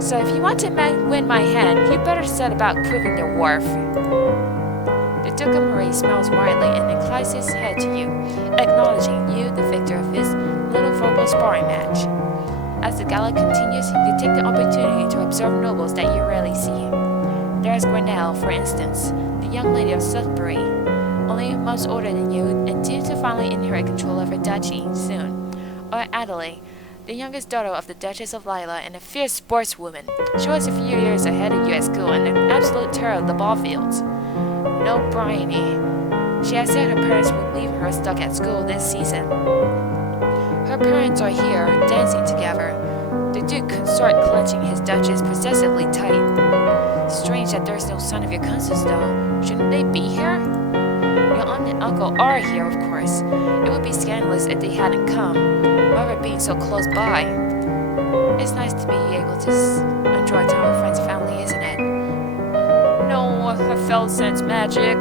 So if you want to win my hand, you better set about proving your worth. The Duke of Marie smiles widely and inclines his head to you, acknowledging you the victor of his little verbal sparring match. As the gala continues, you take the opportunity to observe nobles that you rarely see. There is Grenelle, for instance, the young lady of Sudbury, only months older than you and due to finally inherit control of her duchy soon. Or Adelaide, the youngest daughter of the Duchess of Lila and a fierce sportswoman. She was a few years ahead of you at school and an absolute terror of the ball fields. No Bryony. She has said her parents will leave her stuck at school this season. Her parents are here, dancing together. The Duke consort clutching his Duchess possessively tight. Strange that there's no sign of your cousins, though. Shouldn't they be here? Your aunt and uncle are here, of course. It would be scandalous if they hadn't come, mother being so close by. It's nice to be able to enjoy time with friends and family, isn't it? No, I felt sense magic.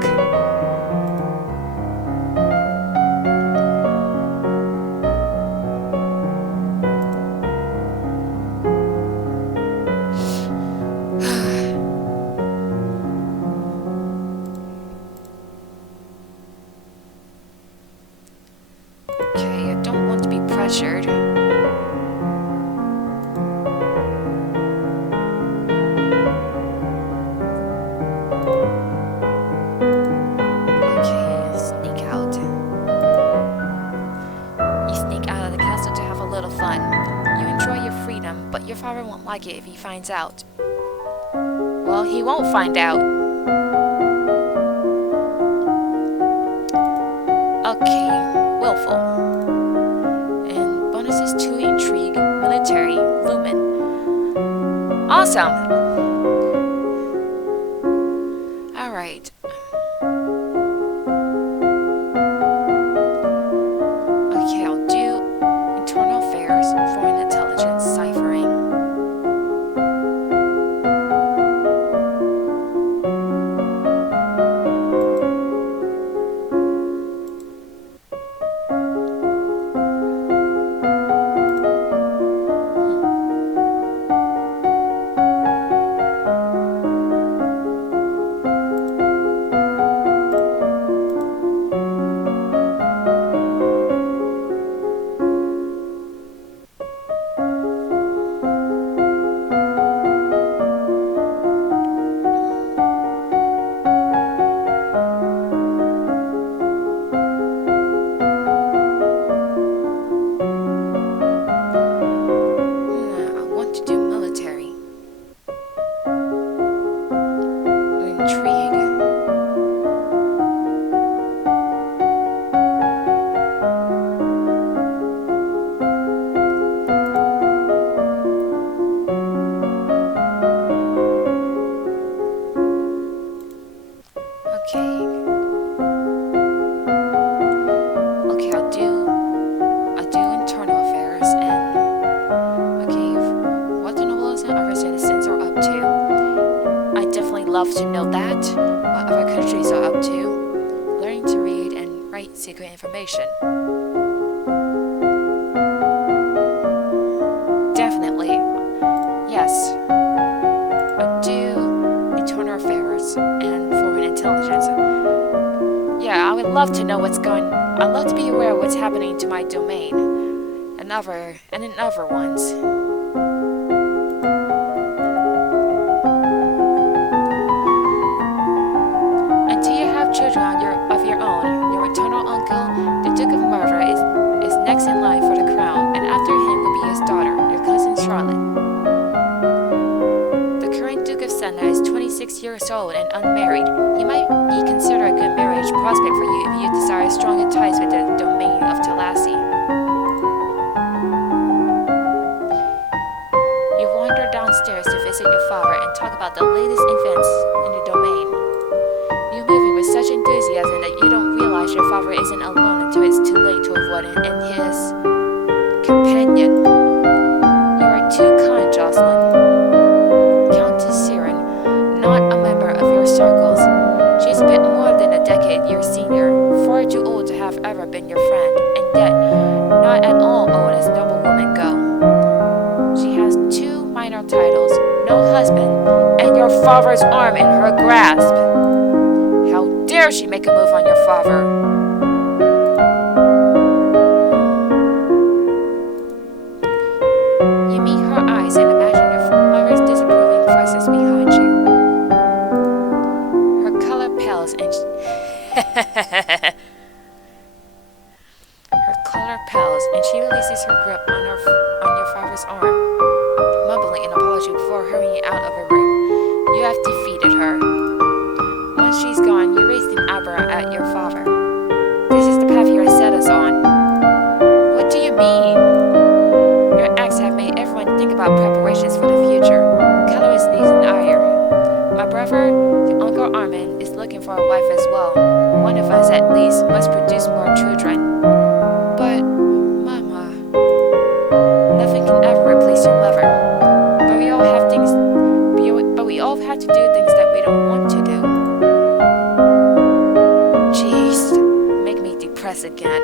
Pressured. Okay, sneak out. You sneak out of the castle to have a little fun. You enjoy your freedom, but your father won't like it if he finds out. Well, he won't find out. Okay, willful. To intrigue, military, lumen. Awesome! Alright. Okay, I'll do internal affairs, foreign intelligence, ciphering. Love to know that, what other countries are up to, learning to read and write secret information. Definitely, yes. I do internal affairs and foreign intelligence. Yeah, I would love to know what's going. I'd love to be aware of what's happening to my domain and in other ones. Children of your own, your maternal uncle, the Duke of Marlborough, is next in line for the crown, and after him will be his daughter, your cousin Charlotte. The current Duke of Senna is 26 years old and unmarried. He might be considered a good marriage prospect for you if you desire stronger ties with the domain of Talassi. downstairs to visit your father and talk about the latest events in the domain. You're moving with such enthusiasm that you don't realize your father isn't alone until it's too late to avoid him and his companion. You are too kind, Jocelyn. Countess Siren, not a member of your circles. She's a bit more than a decade your senior, far too old to have ever been your friend, and yet not at all old as noblewomen go. She has 2 minor titles, no husband, and your father's arm in her grasp. How dare she make a move on your father? You meet her eyes and imagine your mother's disapproving presence behind you. Her color pales and she releases her grip on your father's arm, mumbling an apology before hurrying out of the room. You have defeated her. Once she's gone, you raise an eyebrow at your father. This is the path you have set us on. What do you mean? Your acts have made everyone think about preparations for the future. Keller sneezes in ire. My brother, your Uncle Armand, is looking for a wife as well. One of us, at least, must produce more children. But, Mama, nothing can ever replace your mother. But we all have to do things that we don't want to do. Jeez, make me depressed again.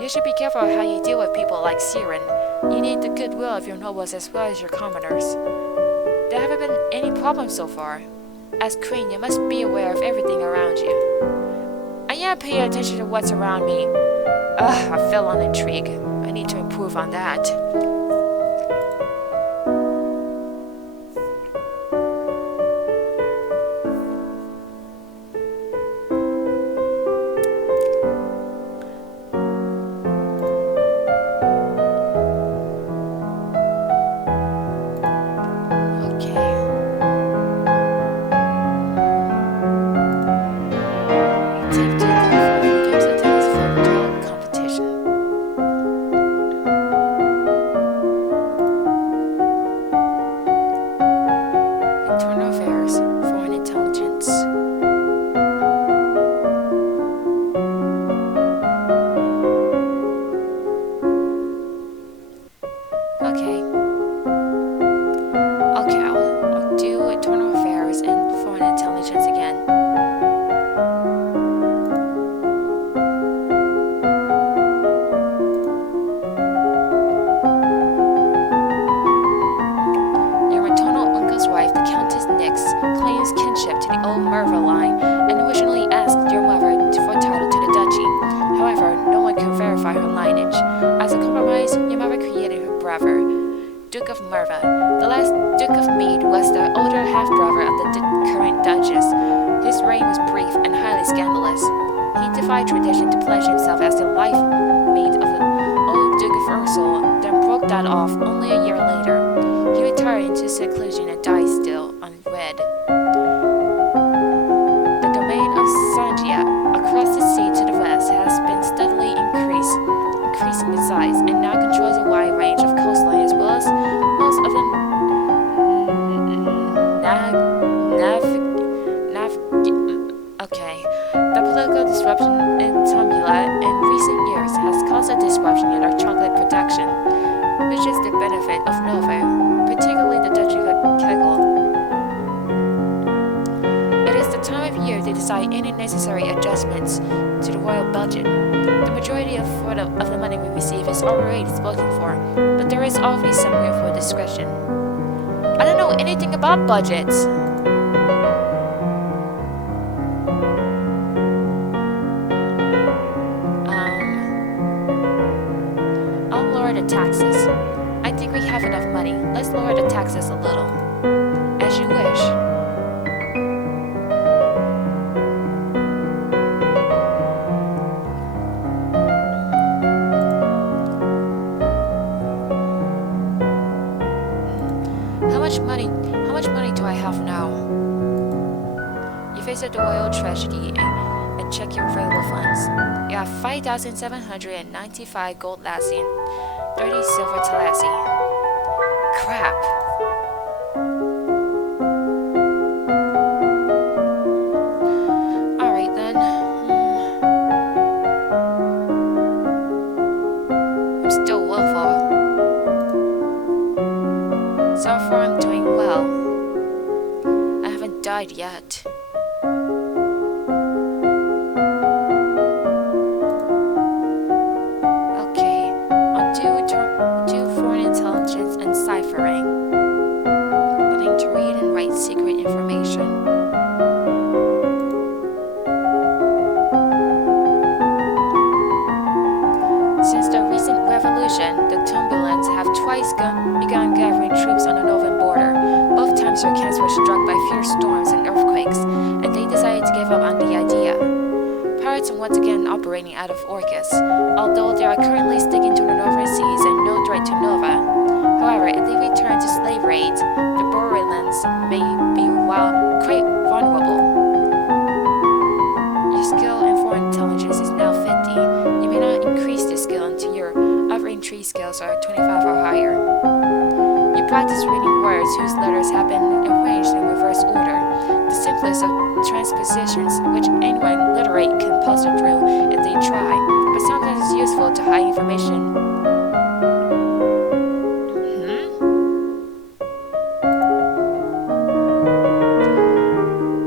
You should be careful how you deal with people like Siren. You need the goodwill of your nobles as well as your commoners. There haven't been any problems so far. As queen, you must be aware of everything around you. I am paying attention to what's around me. I fell on intrigue. I need to improve on that. I'll do internal affairs and foreign intelligence again. Your maternal uncle's wife, the Countess Nix, claims kinship to the old Merva line and originally asked your mother for title to the duchy. However, no one could verify her lineage. As a compromise, your mother created her brother, Duke of Merva. The last Duke of Mead was the older half-brother of the current Duchess. His reign was brief and highly scandalous. He defied tradition to pledge himself as the life mate of the old Duke of Ursul, then broke that off only a year later. He retired into seclusion and died still unwed. The domain of Sangia, across the sea to the west, has been steadily increasing in size and now controls a wide range of coastline as well as most of the The political disruption in Tumula in recent years has caused a disruption in our chocolate production, which is the benefit of Nova, particularly the Duchy of Kegel. It is the time of year to decide any necessary adjustments to the royal budget. The majority of the money we receive is already spoken for, but there is always some room for discretion. I don't know anything about budgets. I'll lower the taxes. I think we have enough money. Let's lower the taxes a little. As you wish. How much money do I have now? You visit the Royal Treasury and check your available funds. You have 5,795 gold lassie and 30 silver talassi. crap. Alright then. I'm still willful. So far I'm doing well. I haven't died yet. Okay, I'll do foreign intelligence and ciphering. Learning to read and write secret information. Since the recent revolution, the Tumbulans have twice begun gathering troops on the northern border. Both times their camps were struck by fierce storms and earthquakes, and they decided to give up on the idea. Pirates are once again operating out of Orcus, although they are currently sticking to the northern seas and no threat to Nova. However, if they return to slave raids, the Borderlands may be quite vulnerable. Your skill in foreign intelligence is now 50. You may not increase this skill until your other entry skills are 25 or higher. You practice reading words whose letters have been arranged in reverse order, the simplest of transpositions which anyone literate can puzzle through if they try, but sometimes it's useful to hide information.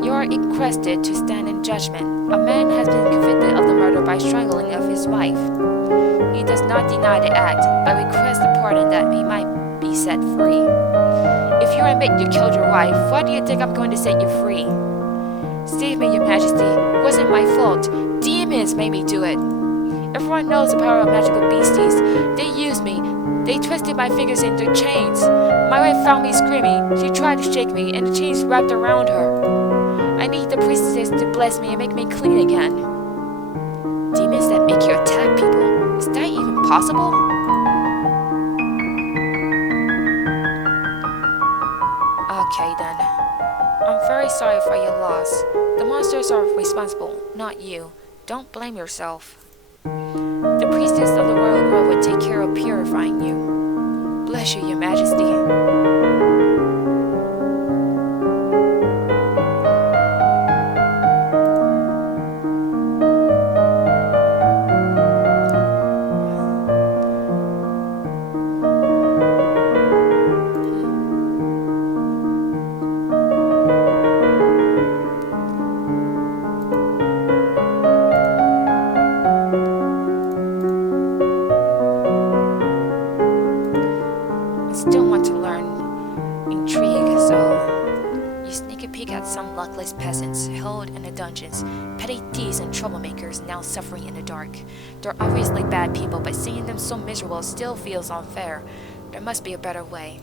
You are requested to stand in judgment. A man has been convicted of the murder by strangling of his wife. He does not deny the act, but requests a pardon that he might be set free. If you admit you killed your wife, why do you think I'm going to set you free? Save me, Your Majesty. It wasn't my fault. Demons made me do it. Everyone knows the power of magical beasties. They used me. They twisted my fingers into chains. My wife found me screaming. She tried to shake me, and the chains wrapped around her. I need the priestess to bless me and make me clean again. Demons that make you attack people. Is that even possible? Okay then. I'm very sorry for your loss. The monsters are responsible, not you. Don't blame yourself. The priestess of the royal grove would take care of purifying you. Bless you, Your Majesty. Still want to learn intrigue, so you sneak a peek at some luckless peasants held in the dungeons, petty thieves and troublemakers now suffering in the dark. They're obviously bad people, but seeing them so miserable still feels unfair. There must be a better way.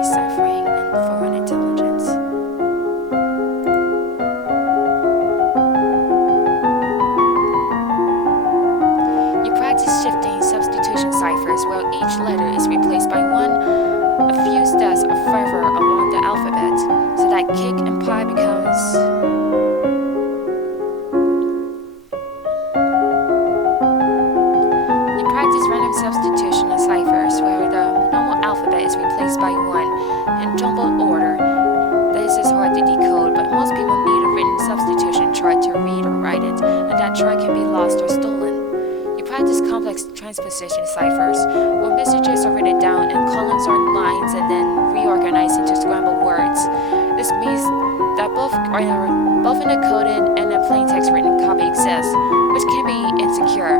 Ciphering and foreign intelligence. You practice shifting substitution ciphers where each letter is replaced by a few steps further along the alphabet, so that cake and pie becomes... You practice random substitution of ciphers where the normal alphabet is replaced by one in jumbled order. This is hard to decode, but most people need a written substitution chart to read or write it, and that chart can be lost or stolen. You practice complex transposition ciphers, where messages are written down in columns or lines and then reorganized into scrambled words. This means that both in a coded and a plain text written copy exists, which can be insecure.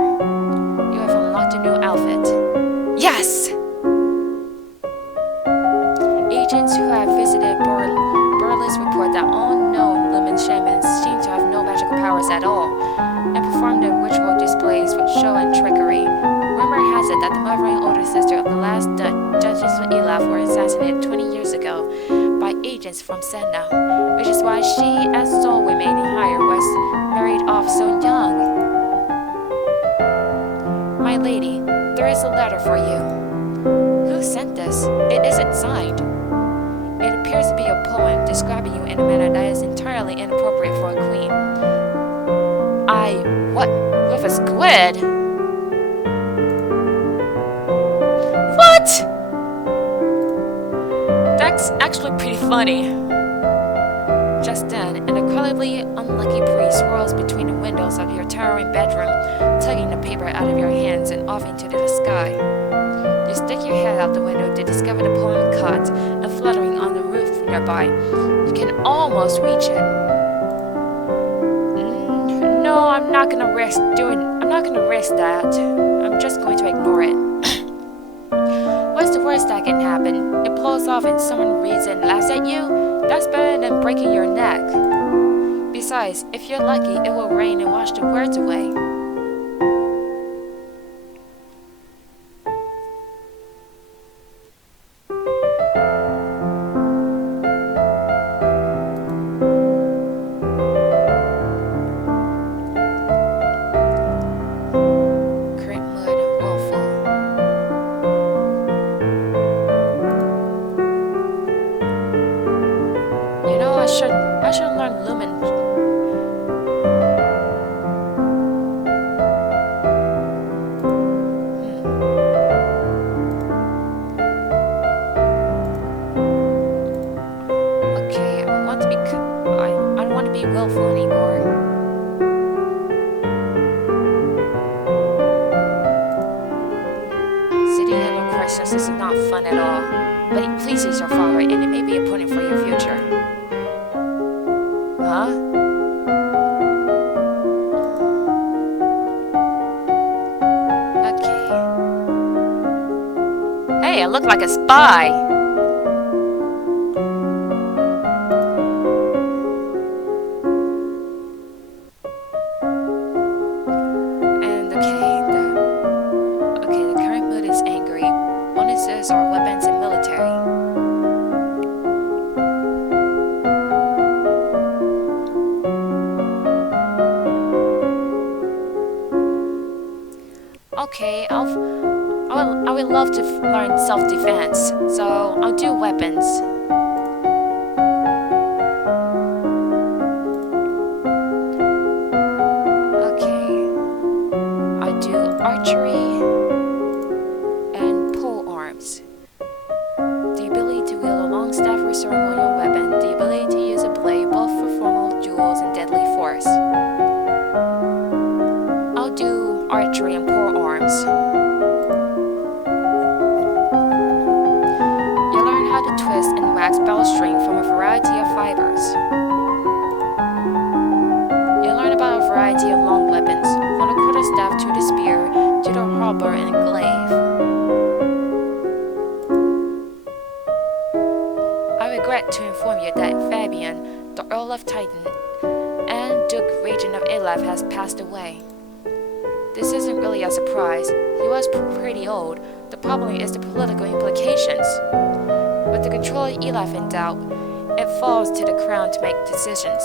You have unlocked a new outfit. Yes! Agents who have visited Borderlands report that all known Lumen shamans seem to have no magical powers at all, and perform their ritual displays with show and trickery. Rumor has it that the mother and older sister of the last Duchess of Elaf were assassinated 20 years ago by agents agents from Senna, which is why she, as sole remaining hire, was married off so young. My lady, there is a letter for you. Who sent this? It isn't signed. It appears to be a poem describing you in a manner that is entirely inappropriate for a queen. What? With a squid? What? That's actually pretty funny. Just then, an incredibly unlucky breeze swirls between the windows of your towering bedroom, tugging the paper out of your hands and off into the sky. You stick your head out the window to discover the poem cut and fluttering on the roof nearby. You can almost reach it. No, I'm not gonna risk that. I'm just going to ignore it. What's the worst that can happen? It blows off and someone reads it and laughs at you? That's better than breaking your neck. Besides, if you're lucky, it will rain and wash the words away. I should learn Lumen. Okay, I don't want to be willful anymore. Sitting under questions is not fun at all, but it pleases your father and it may be important for your future. Huh? Okay. Hey, I look like a spy! And the current mood is angry. Bonuses are weapons and military. Okay, I would love to learn self-defense, so I'll do weapons. Okay, I'll do archery and pole arms. The ability to wield a long staff or ceremonial weapon, the ability to use a blade both for formal duels and deadly force. I'll do archery and pole arms. You learn how to twist and wax bowstring from a variety of fibers. You learn about a variety of long weapons, from the quarterstaff to the spear, to the halberd and glaive. I regret to inform you that Fabian, the Earl of Titan, and Duke Regent of Elaf has passed away. This isn't really a surprise. He was pretty old. The problem is the political implications. With the control of Elaf in doubt, it falls to the crown to make decisions.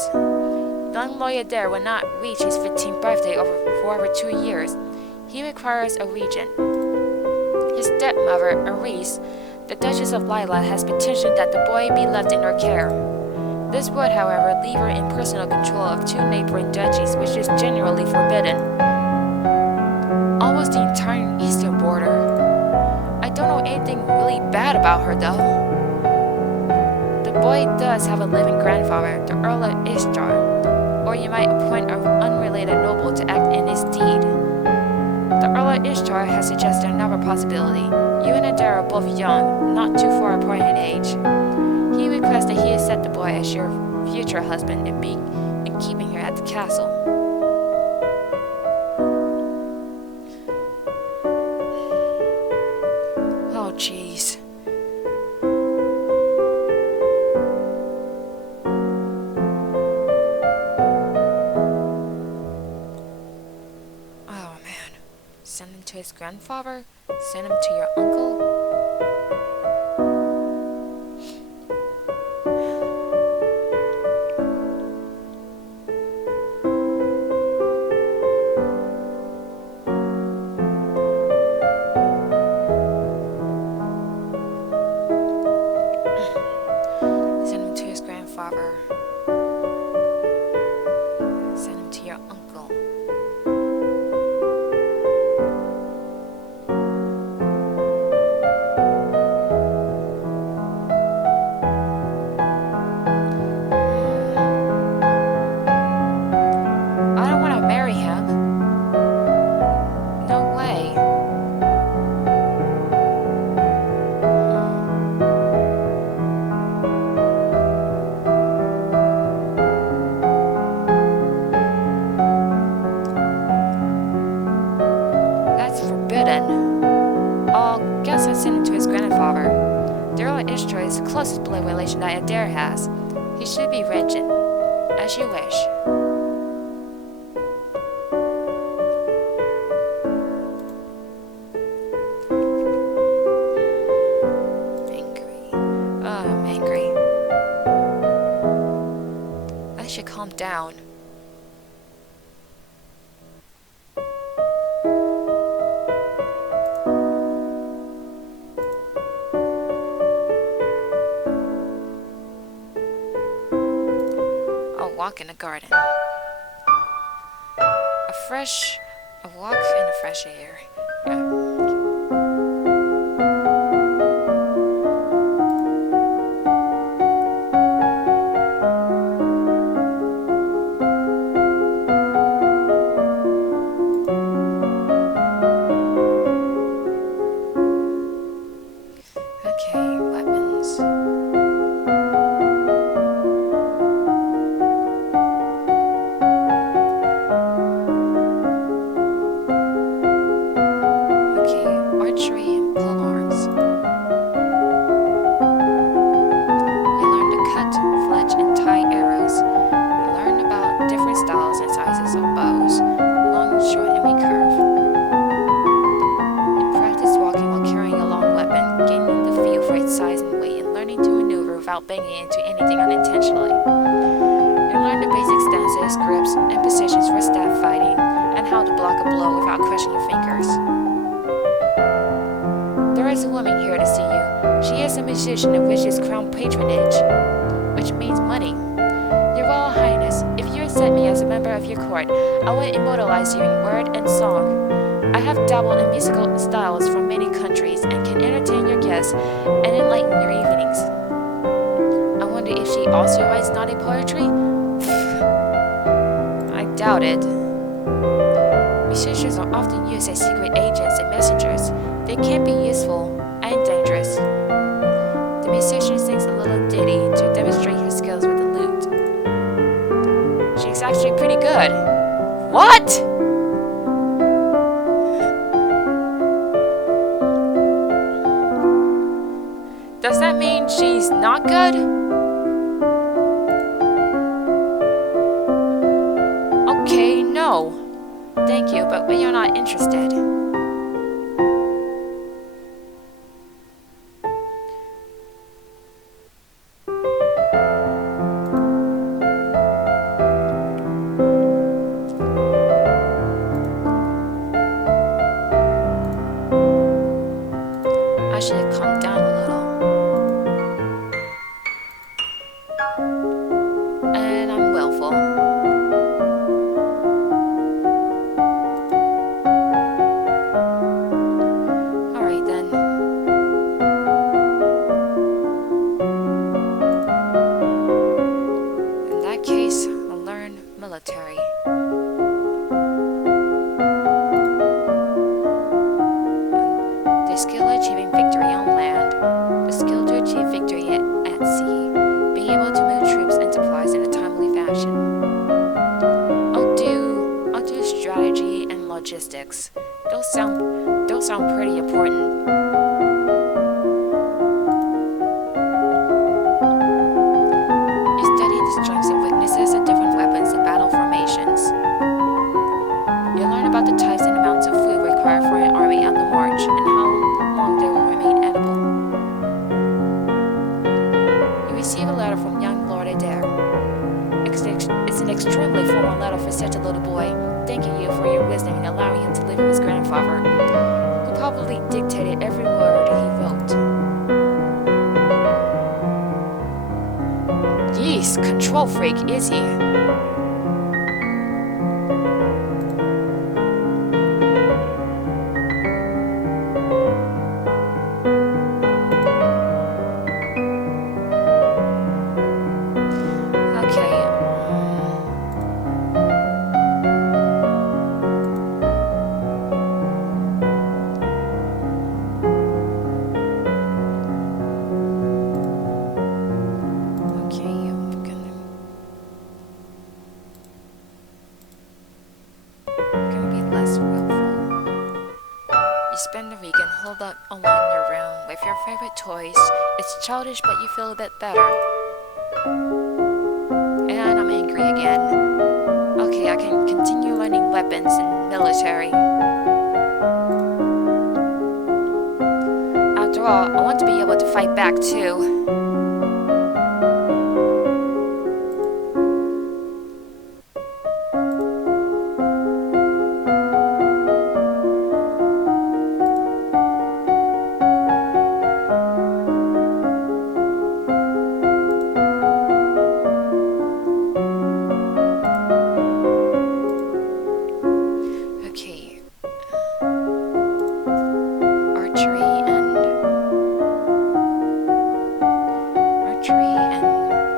Young Lawyer Dare will not reach his 15th birthday for over 2 years. He requires a regent. His stepmother, Aris, the Duchess of Lila, has petitioned that the boy be left in her care. This would, however, leave her in personal control of 2 neighboring duchies, which is generally forbidden. Almost the entire eastern border. I don't know anything really bad about her, though. The boy does have a living grandfather, the Earl of Ishtar, or you might appoint an unrelated noble to act in his deed. The Earl of Ishtar has suggested another possibility. You and Adair are both young, not too far apart in age. He requests that he accept the boy as your future husband and be in keeping her at the castle. Oh, jeez. Oh, man. Send him to his grandfather? Send him to your uncle? grandfather. Send him to your uncle. I don't want to marry him. No way. That's forbidden. Oh, guess I sent him to his grandfather. The Earl of Ishtar is the closest blood relation that Adair has. He should be regent. As you wish. I'm angry. I should calm down. I'll walk in the garden. A walk in the fresh air. Yeah. Okay, weapons. Okay, archery and polearms. You learn to cut, fletch, and tie arrows. You learn about different styles and sizes of bows, long, short, and recurve. You practice walking while carrying a long weapon, gaining the feel for its size and weight, and learning to maneuver without banging into anything unintentionally. You learn the basic stances, grips, and positions for staff fighting, and how to block a blow without crushing your fingers. There is a woman here to see you. She is a musician of which is crown patronage, which means money. Your Royal Highness, if you accept me as a member of your court, I will immortalize you in word and song. I have dabbled in musical styles from many countries and can entertain your guests and enlighten your evenings. I wonder if she also writes naughty poetry? I doubt it. Musicians are often used as secret agents and messengers. They can be useful and dangerous. The musician sings a little ditty to demonstrate her skills with the lute. She's actually pretty good. What? Does that mean she's not good? Okay, no. Thank you, but we are not interested. I should calm down a little. And I'm willful. Alright then. In that case, I'll learn military. The skill of achieving victory on land, the skill to achieve victory at sea, being able to move troops and supplies in a timely fashion. I'll do strategy and logistics. Those sound pretty important. You study the strengths and weaknesses of different weapons and battle formations. You learn about the types and amounts of food required for an army on the march and how long they will remain edible. You receive a letter from young Lord Adair. It's an extremely formal letter for such a little boy, thanking you for your wisdom in allowing him to live with his grandfather, who probably dictated every word he wrote. Jeez, control freak, is he? You spend the weekend holed up alone in your room with your favorite toys. It's childish, but you feel a bit better. And I'm angry again. Okay, I can continue learning weapons and military. After all, I want to be able to fight back too.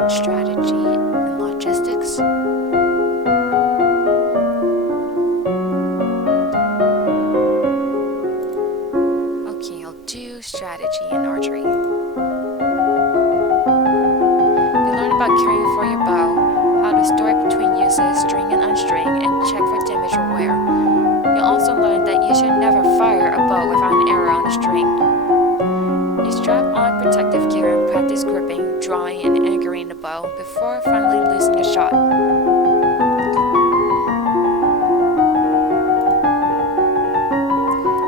Strategy and logistics. Okay, I'll do strategy and archery. You learn about caring for your bow, how to store it between uses, string and unstring, and check for damage or wear. You'll also learn that you should never fire a bow without an arrow on the string. You strap on protective gear and practice gripping, drawing, and anchoring the bow before finally losing a shot.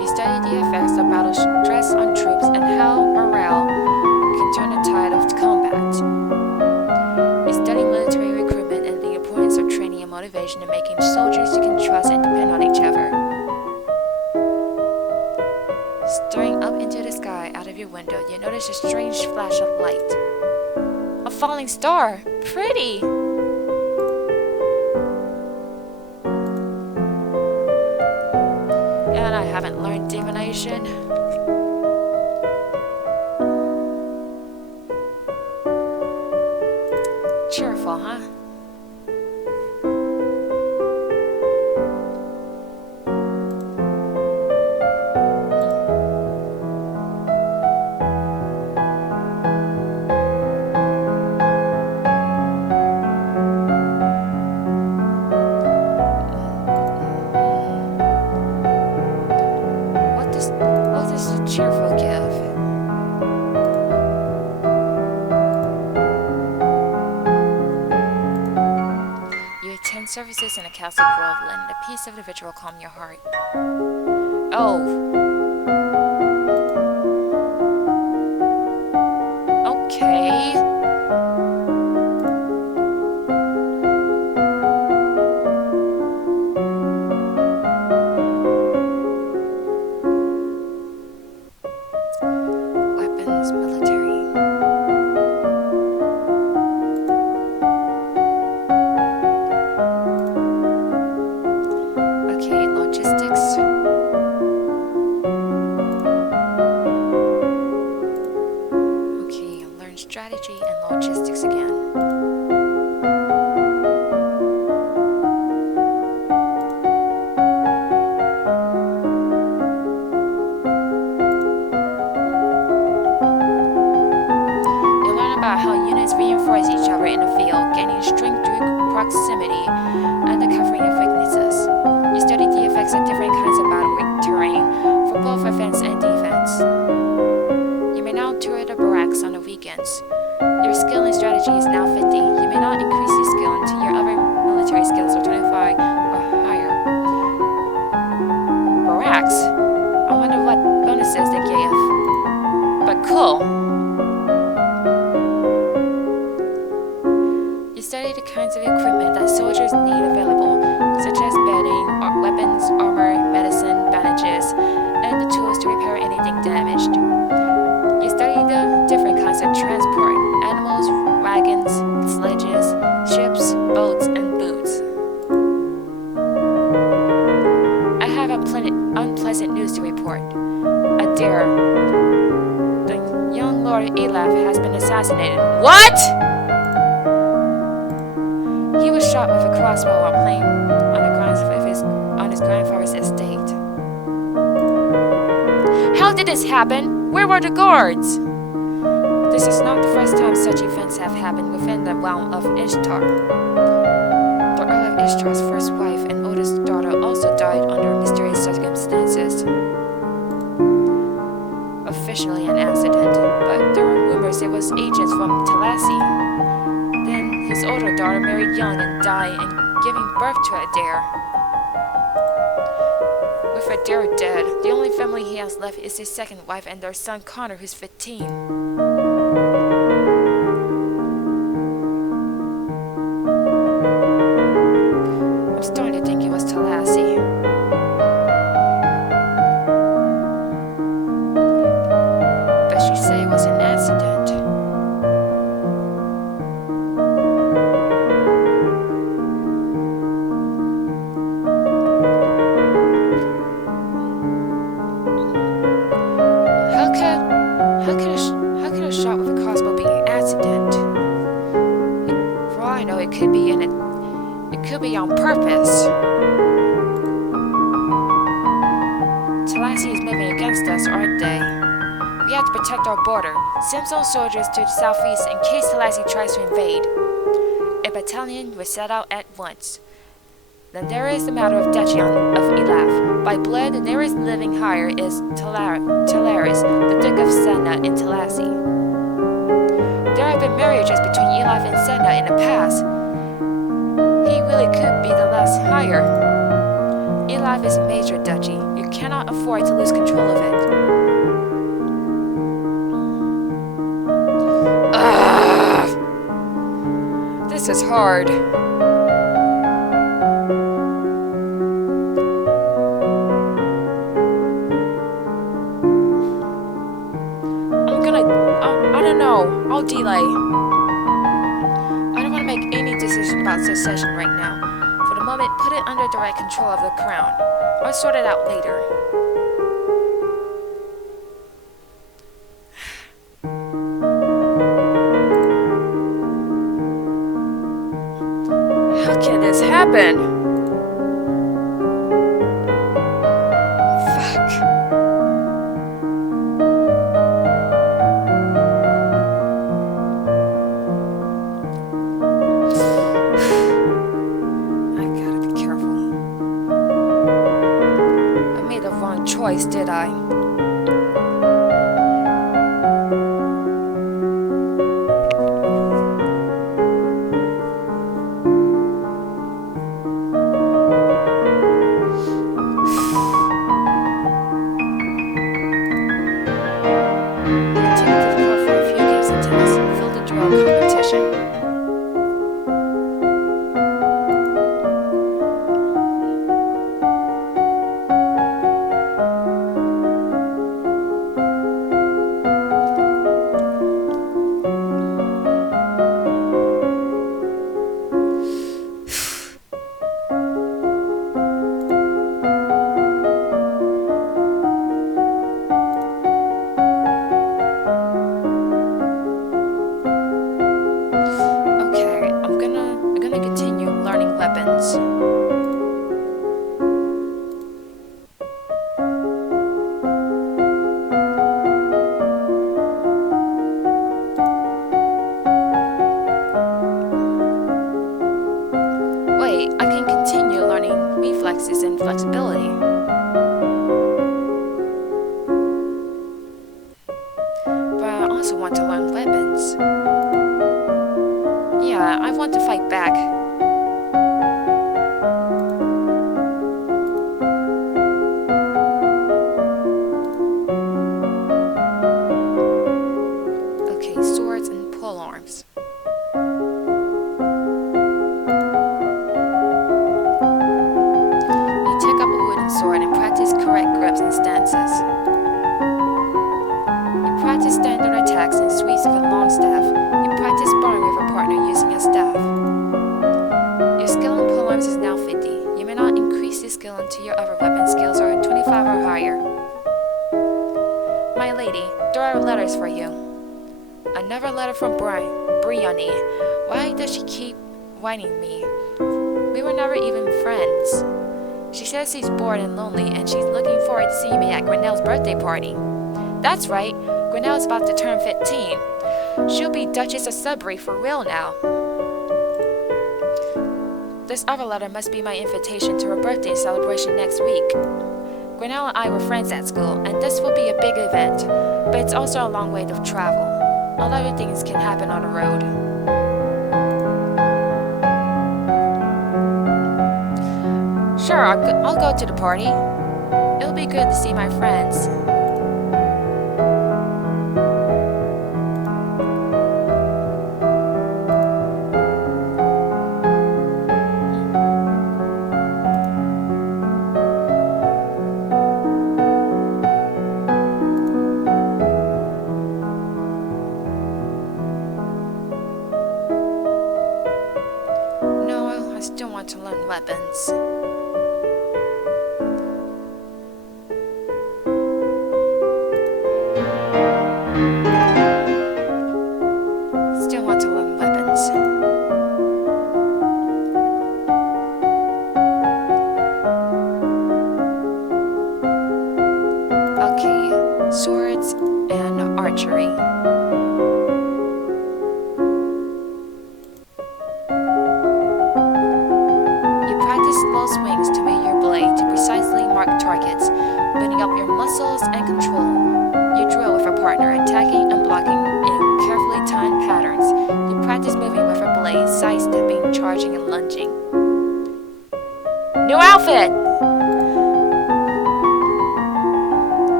You study the effects of battle stress on troops and how morale can turn the tide of combat. You study military recruitment and the importance of training and motivation in making soldiers you can trust and depend on each other. Staring up into the sky out of your window, you notice a strange flash of light. A falling star! Pretty! And I haven't learned divination. Cheerful, huh? What does the cheerful give? You attend services in a castle groveland. The peace of the ritual calm your heart. Oh. Okay. Military. Okay, logistics. Okay, I'll learn strategy and logistics again. About how units reinforce each other in the field, gaining strength through proximity and the covering of weaknesses. You study the effects of different kinds of battle terrain for both offense and defense. You may now tour the barracks on the weekends. Your skill and strategy is now 50. You may not increase your skill until your other military skills are 25 or higher. Barracks? I wonder what bonuses they gave. But cool. Study the kinds of equipment that soldiers need available, such as bedding, weapons, armor, medicine, bandages, and the tools to repair anything damaged. You study the different kinds of transport, animals, wagons, sledges, ships, boats, and boots. I have unpleasant news to report. Adair, the young Lord Elaf, has been assassinated. What? He was shot with a crossbow while playing on the grounds of his grandfather's estate. How did this happen? Where were the guards? This is not the first time such events have happened within the realm of Ishtar. The Earl of Ishtar's first wife and oldest daughter also died under mysterious circumstances. Officially an accident, but there were rumors it was agents from Talassi. Then his older daughter married young and died, giving birth to Adair. With Adair dead, the only family he has left is his second wife and their son Connor, who's 15. I'm starting to think it was Talassi. But she said it was an accident. How could a shot with a crossbow be an accident? For all I know, it could be on purpose. Talassi is moving against us, aren't they? We have to protect our border. Send some soldiers to the southeast in case Talassi tries to invade. A battalion will set out at once. Then there is the matter of Duchy of Elaf. By blood, the nearest living heir is Talaris, the Duke of Senna in Talassi. There have been marriages between Elaf and Senna in the past. He really could be the last heir. Elaf is a major duchy. You cannot afford to lose control of it. This is hard. I don't know. I'll delay. I don't want to make any decision about secession right now. For the moment, put it under direct control of the crown. I'll sort it out later. How can this happen? Choice, did I? Take the floor for a few games of tennis. Fill the drill competition. Weapons. Wait, I can continue learning reflexes and flexibility. But I also want to learn weapons. Yeah, I want to fight back. Swords and polearms. You take up a wooden sword practice correct grips and stances. You practice standard attacks attacks and sweeps with a long staff. You practice sparring with a partner using a staff. Your skill in polearms is now 50. You may not increase your skill until your other weapon skills are 25 or higher. My lady, there are letters for you. Another letter from Briony. Why does she keep whining me? We were never even friends. She says she's bored and lonely and she's looking forward to seeing me at Grinnell's birthday party. That's right, Grinnell's about to turn 15. She'll be Duchess of Sudbury for real now. This other letter must be my invitation to her birthday celebration next week. Grinnell and I were friends at school, and this will be a big event, but it's also a long way to travel. A lot of things can happen on the road. Sure, I'll go to the party. It'll be good to see my friends. No, I still want to learn weapons. Okay, swords and archery. You practice slow swings to make your blade to precisely mark targets, building up your muscles and control. You drill with a partner, attacking and blocking in carefully timed patterns. You practice moving with a blade, sidestepping, charging, and lunging. New outfit!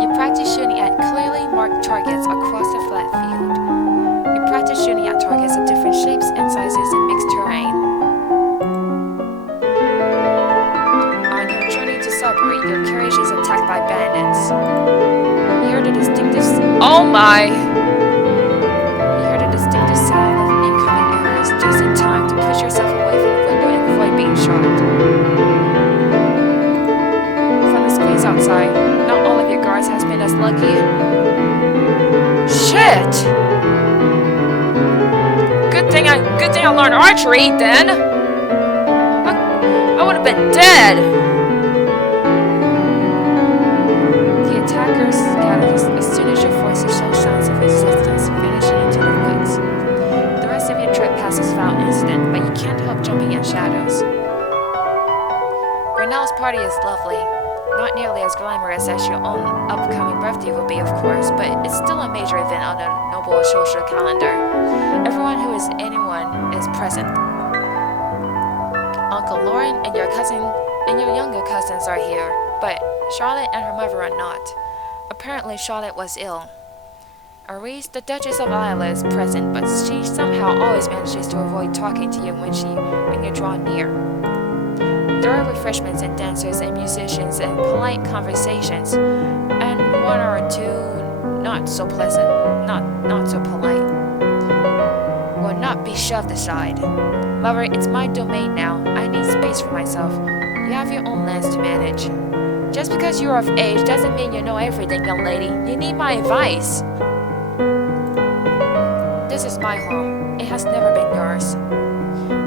You practice shooting at clearly marked targets across the flat field. You practice shooting at targets of different shapes and sizes in mixed terrain. On your journey to Sudbury, your carriage is attacked by bandits. You hear the distinctive... Oh my! You hear the distinctive sound of incoming arrows just in time to push yourself away from the window and avoid being shot. From the screens outside, not all of your guards has been as lucky. Shit! Good thing I learned archery then. I would have been dead. The attackers scatter as soon as your forces show signs of resistance, finishing into the woods. The rest of your trip passes without incident, but you can't help jumping at shadows. Grinnell's party is lovely. Not nearly as glamorous as your own upcoming birthday will be, of course, but it's still a major event on the noble social calendar. Everyone who is anyone is present. Uncle Lauren and your cousin and your younger cousins are here, but Charlotte and her mother are not. Apparently, Charlotte was ill. Arise, the Duchess of Isla, is present, but she somehow always manages to avoid talking to you when you draw near. There are refreshments and dancers and musicians and polite conversations, and one or two not so pleasant, not so polite. Will not be shoved aside. Lover, it's my domain now. I need space for myself. You have your own lands to manage. Just because you're of age doesn't mean you know everything, young lady. You need my advice. This is my home. It has never been yours.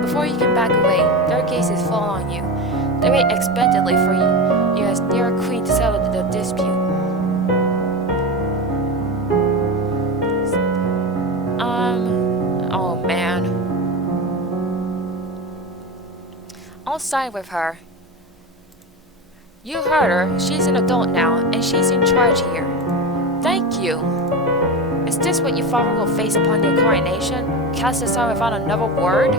Before you can back away, their gazes fall on you. They wait expectantly for you as near a queen to settle the dispute. Oh man. I'll side with her. You heard her. She's an adult now, and she's in charge here. Thank you. Is this what your father will face upon your coronation? Cast aside without another word?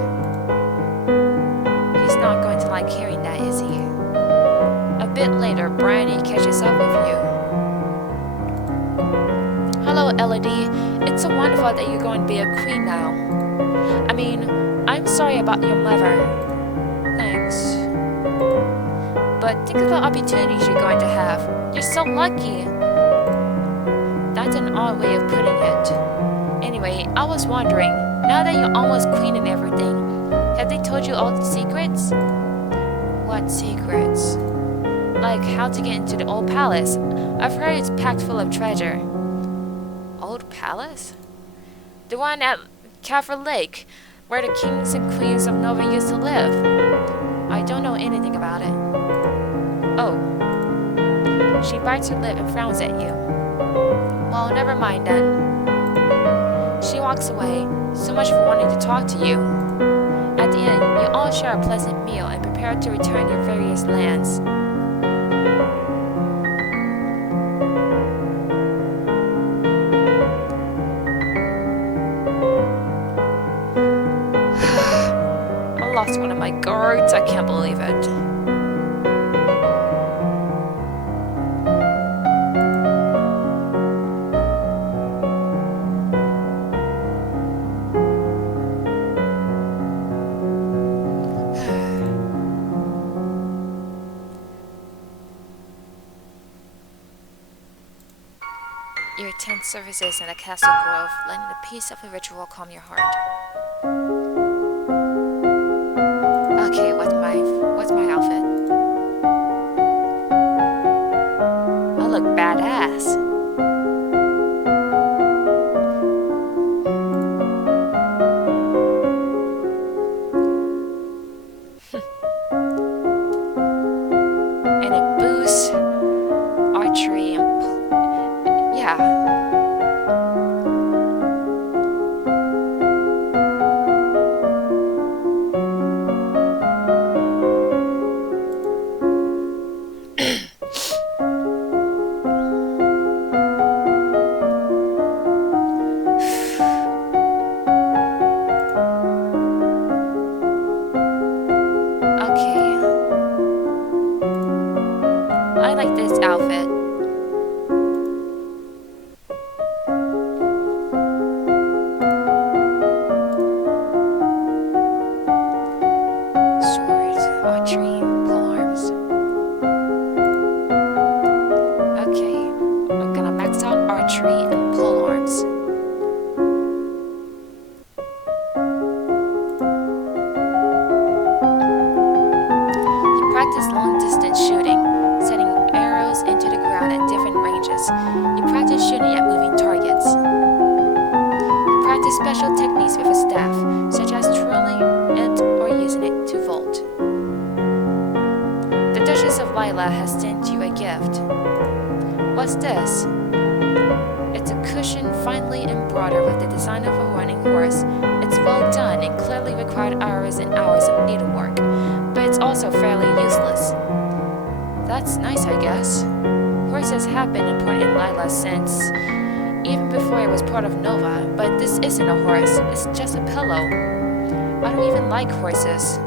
He's not going to like hearing that, is he? A bit later, Briony catches up with you. Hello, Elodie. It's so wonderful that you're going to be a queen now. I mean, I'm sorry about your mother. Thanks. But think of the opportunities you're going to have. You're so lucky. That's an odd way of putting it. Anyway, I was wondering, now that you're almost queen and everything, have they told you all the secrets? What secrets? Like how to get into the old palace. I've heard it's packed full of treasure. Old palace? The one at Kaffir Lake, where the kings and queens of Nova used to live. I don't know anything about it. Oh. She bites her lip and frowns at you. Well, never mind then. She walks away, so much for wanting to talk to you. At the end, you all share a pleasant meal and prepare to return your various lands. I lost one of my guards, I can't believe it. You attend services in the Castle Grove, letting the peace of the ritual calm your heart. Okay, what's my outfit? I look badass. And it boosts archery and yeah. Okay. I like this outfit. Swords, archery, polearms. Okay, I'm gonna max out archery and polearms. You practice long-distance shooting, setting arrows into the ground at different ranges. You practice shooting at moving targets. You practice special techniques with a staff, such as twirling it or using it to vault. The Duchess of Lila has sent you a gift. What's this? It's a cushion finely embroidered with the design of a running horse. It's well done and clearly required hours and hours of needlework, but it's also fairly useless. That's nice, I guess. Horses have been important in Lila since even before it was part of Nova, but this isn't a horse, it's just a pillow. I don't even like horses.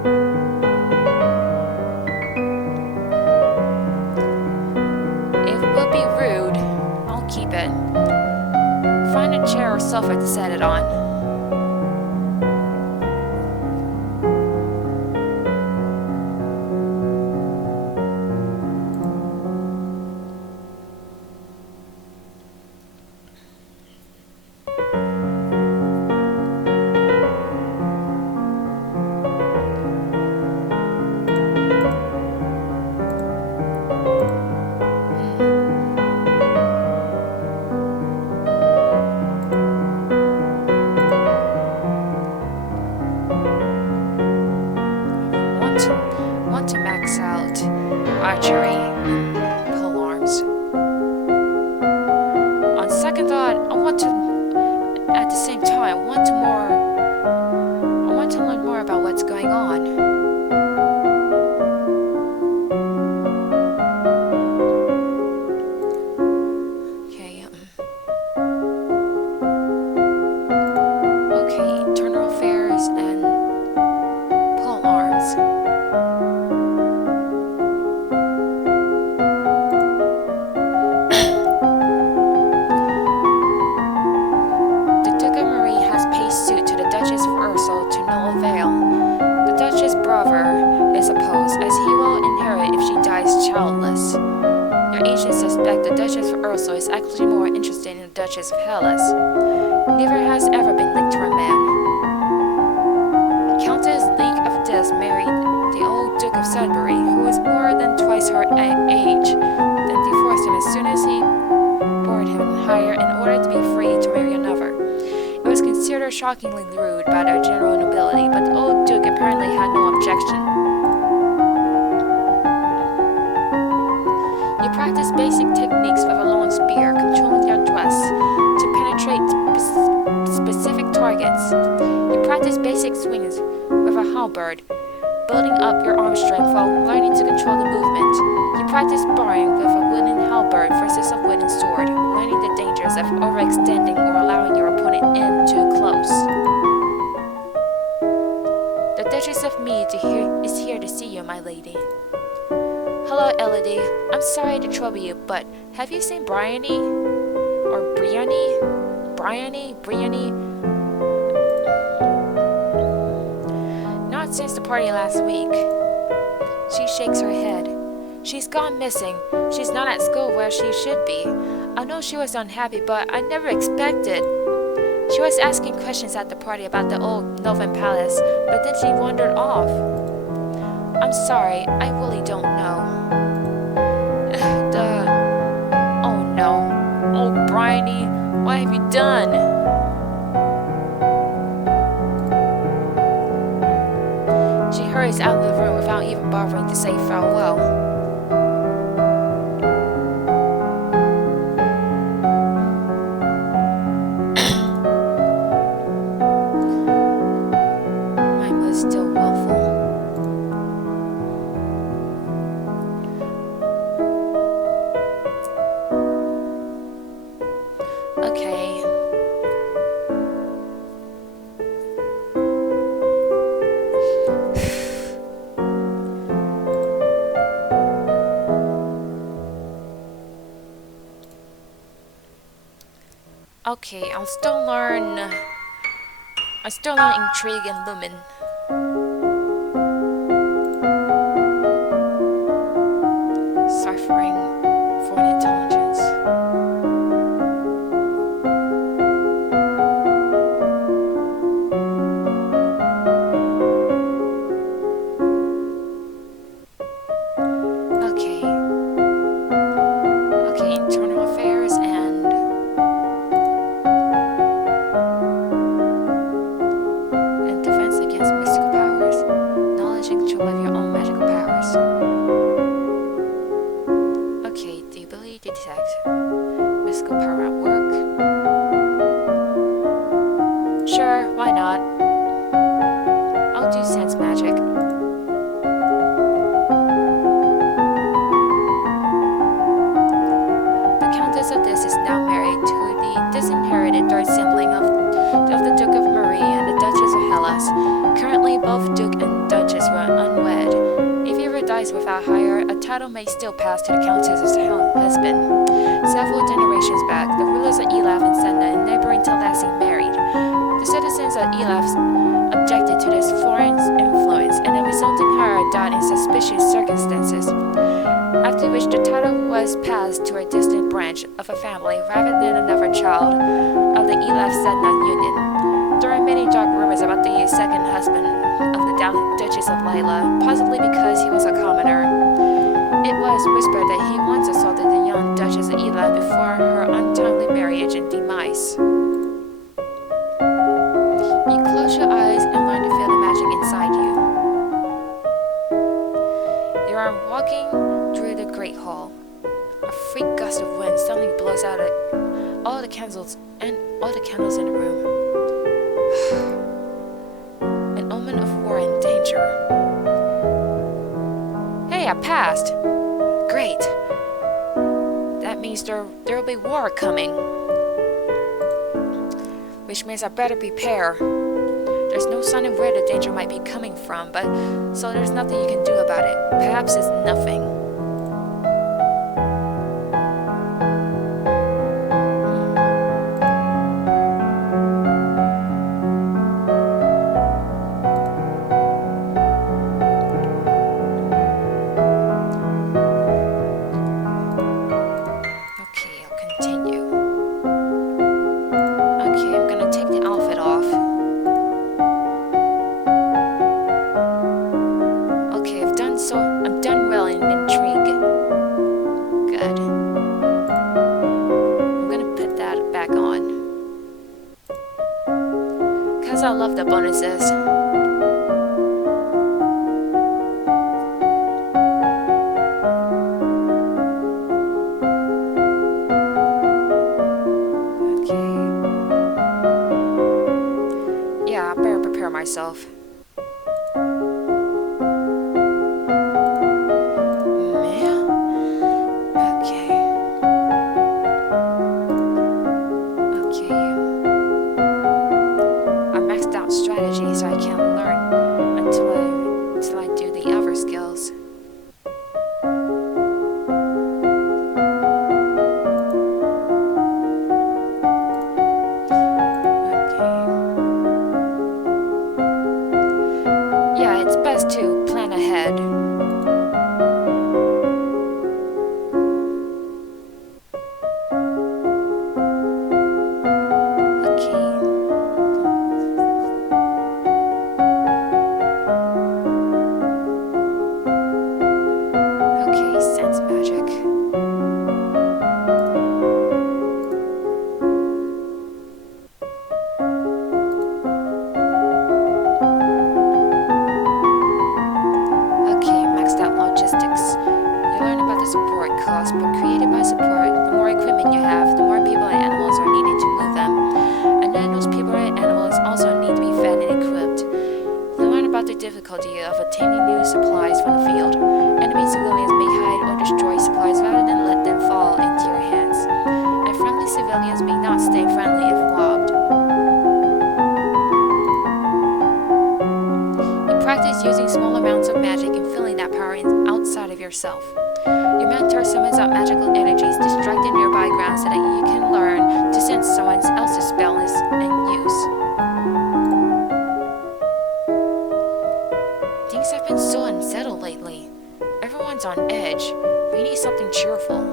It will be rude. I'll keep it. Find a chair or sofa to set it on. Want to max out archery and polearms. On second thought, I want to learn more about what's going on. Okay, internal affairs and polearms. Is opposed, as he will inherit if she dies childless. Your agents suspect the Duchess of Urso is actually more interested in the Duchess of Hellas. never has ever been linked to a man. Countess League of Dis married the old Duke of Sudbury, who was more than twice her age, then divorced him as soon as he bored him higher in order to be free to marry another. It was considered shockingly rude by the general nobility, but the old Duke apparently had no objection. You practice basic techniques with a long spear, controlling your thrust to penetrate specific targets. You practice basic swings with a halberd, building up your arm strength while learning to control the movement. You practice sparring with a wooden halberd versus a wooden sword, learning the dangers of overextending or allowing your opponent in too close. The Duchess of Mead is here to see you, my lady. Hello, Elodie. I'm sorry to trouble you, but have you seen Bryony? Or Briony? Briony? Not since the party last week. She shakes her head. She's gone missing. She's not at school where she should be. I know she was unhappy, but I never expected. She was asking questions at the party about the old Novan Palace, but then she wandered off. I'm sorry, I really don't know. Oh no. Oh, Bryony, what have you done? She hurries out of the room without even bothering to say farewell. My mood's still willful. Okay. Okay, I'll still learn intrigue and lumen. Ciphering foreign intelligence. Okay, internal affairs and defense against mystical powers. Knowledge and control of your own magical powers. Okay, the ability to detect mystical power at work. Sure, why not? I'll do sense magic. The Countess of Dis is now married to the disinherited third sibling of the Duke of Marie and the Duchess of Hellas. Currently, both Duke and Duchess were unwed. If he ever dies without hire, a title may still pass to the Countess's husband. Several generations back, the rulers of Elaf and Senna and neighboring Taldassing married. The citizens of Elaf objected to this foreign influence, and the resulting hire died in suspicious circumstances, after which the title was passed to a distant branch of a family rather than another child of the Elaf-Senna union. There are many dark rumors about the second husband of the Duchess of Lila, possibly because he was a commoner. It was whispered that he once assaulted the young Duchess of Elaf before her untimely marriage and demise. You close your eyes and learn to feel the magic inside you. You are walking through the great hall. A freak gust of wind suddenly blows out all the candles in the room. An omen of war and danger. Hey, I passed! Great! That means there will be war coming. Which means I better prepare. There's no sign of where the danger might be coming from, but so there's nothing you can do about it. Perhaps it's nothing. princess. Okay. Yeah, I better prepare myself. Strategies I can learn until I do the other skills. Okay. Yeah, it's best to plan ahead. Difficulty of obtaining new supplies from the field. Enemy civilians may hide or destroy supplies rather than let them fall into your hands. And friendly civilians may not stay friendly if robbed. You practice using small amounts of magic and feeling that power outside of yourself. Your mentor summons up magical energies to strike the nearby ground so that you can learn to sense someone else's spells and use. Things have been so unsettled lately. Everyone's on edge. We need something cheerful.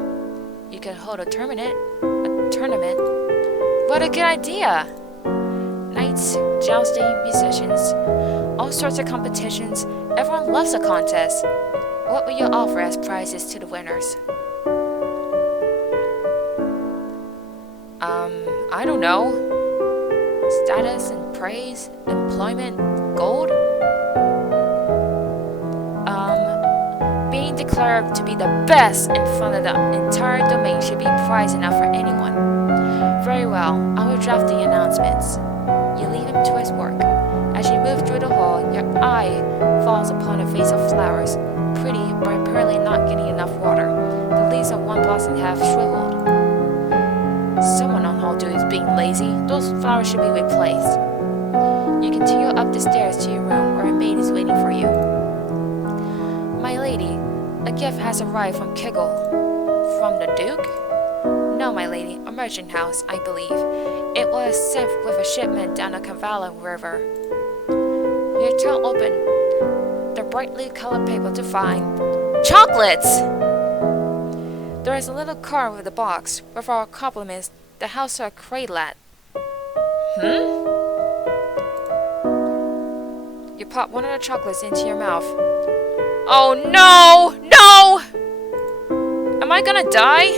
You can hold a tournament. What a good idea! Knights, jousting, musicians, all sorts of competitions. Everyone loves a contest. What will you offer as prizes to the winners? I don't know. Status and praise, employment, gold? Being declared to be the best in front of the entire domain should be prize enough for anyone. Very well, I will draft the announcements. You leave him to his work. As you move through the hall, your eye falls upon a vase of flowers, pretty but apparently not getting enough water. The leaves of one blossom have shriveled. Someone on hall 2 is being lazy. Those flowers should be replaced. You continue up the stairs to your room where a maid is waiting for you. My lady, a gift has arrived from Kegel. From the Duke? No, my lady, a merchant house, I believe. It was sent with a shipment down the Kavala River. You tear open the brightly colored paper to find chocolates! There is a little card with a box with our compliments, the house of Kraylat. You pop one of the chocolates into your mouth. Oh no! No! Am I gonna die?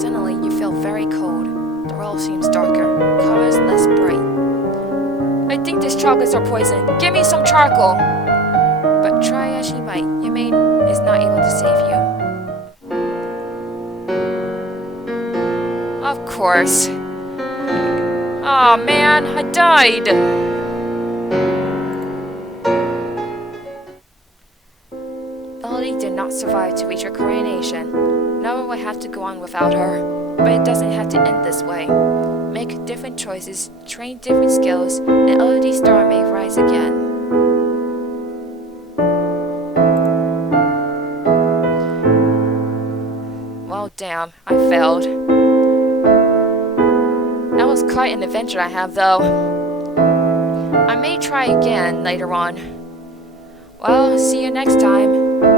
Suddenly you feel very cold. The world seems darker, colors less bright. I think these chocolates are poison. Give me some charcoal! But try as she might, your maid is not able to save you. Of course. Aw, man, I died! Elodie did not survive to reach her coronation. Nova will have to go on without her, but it doesn't have to end this way. Make different choices, train different skills, and Elodie's star may rise again. Well, damn, I failed. That was quite an adventure I have, though. I may try again later on. Well, see you next time.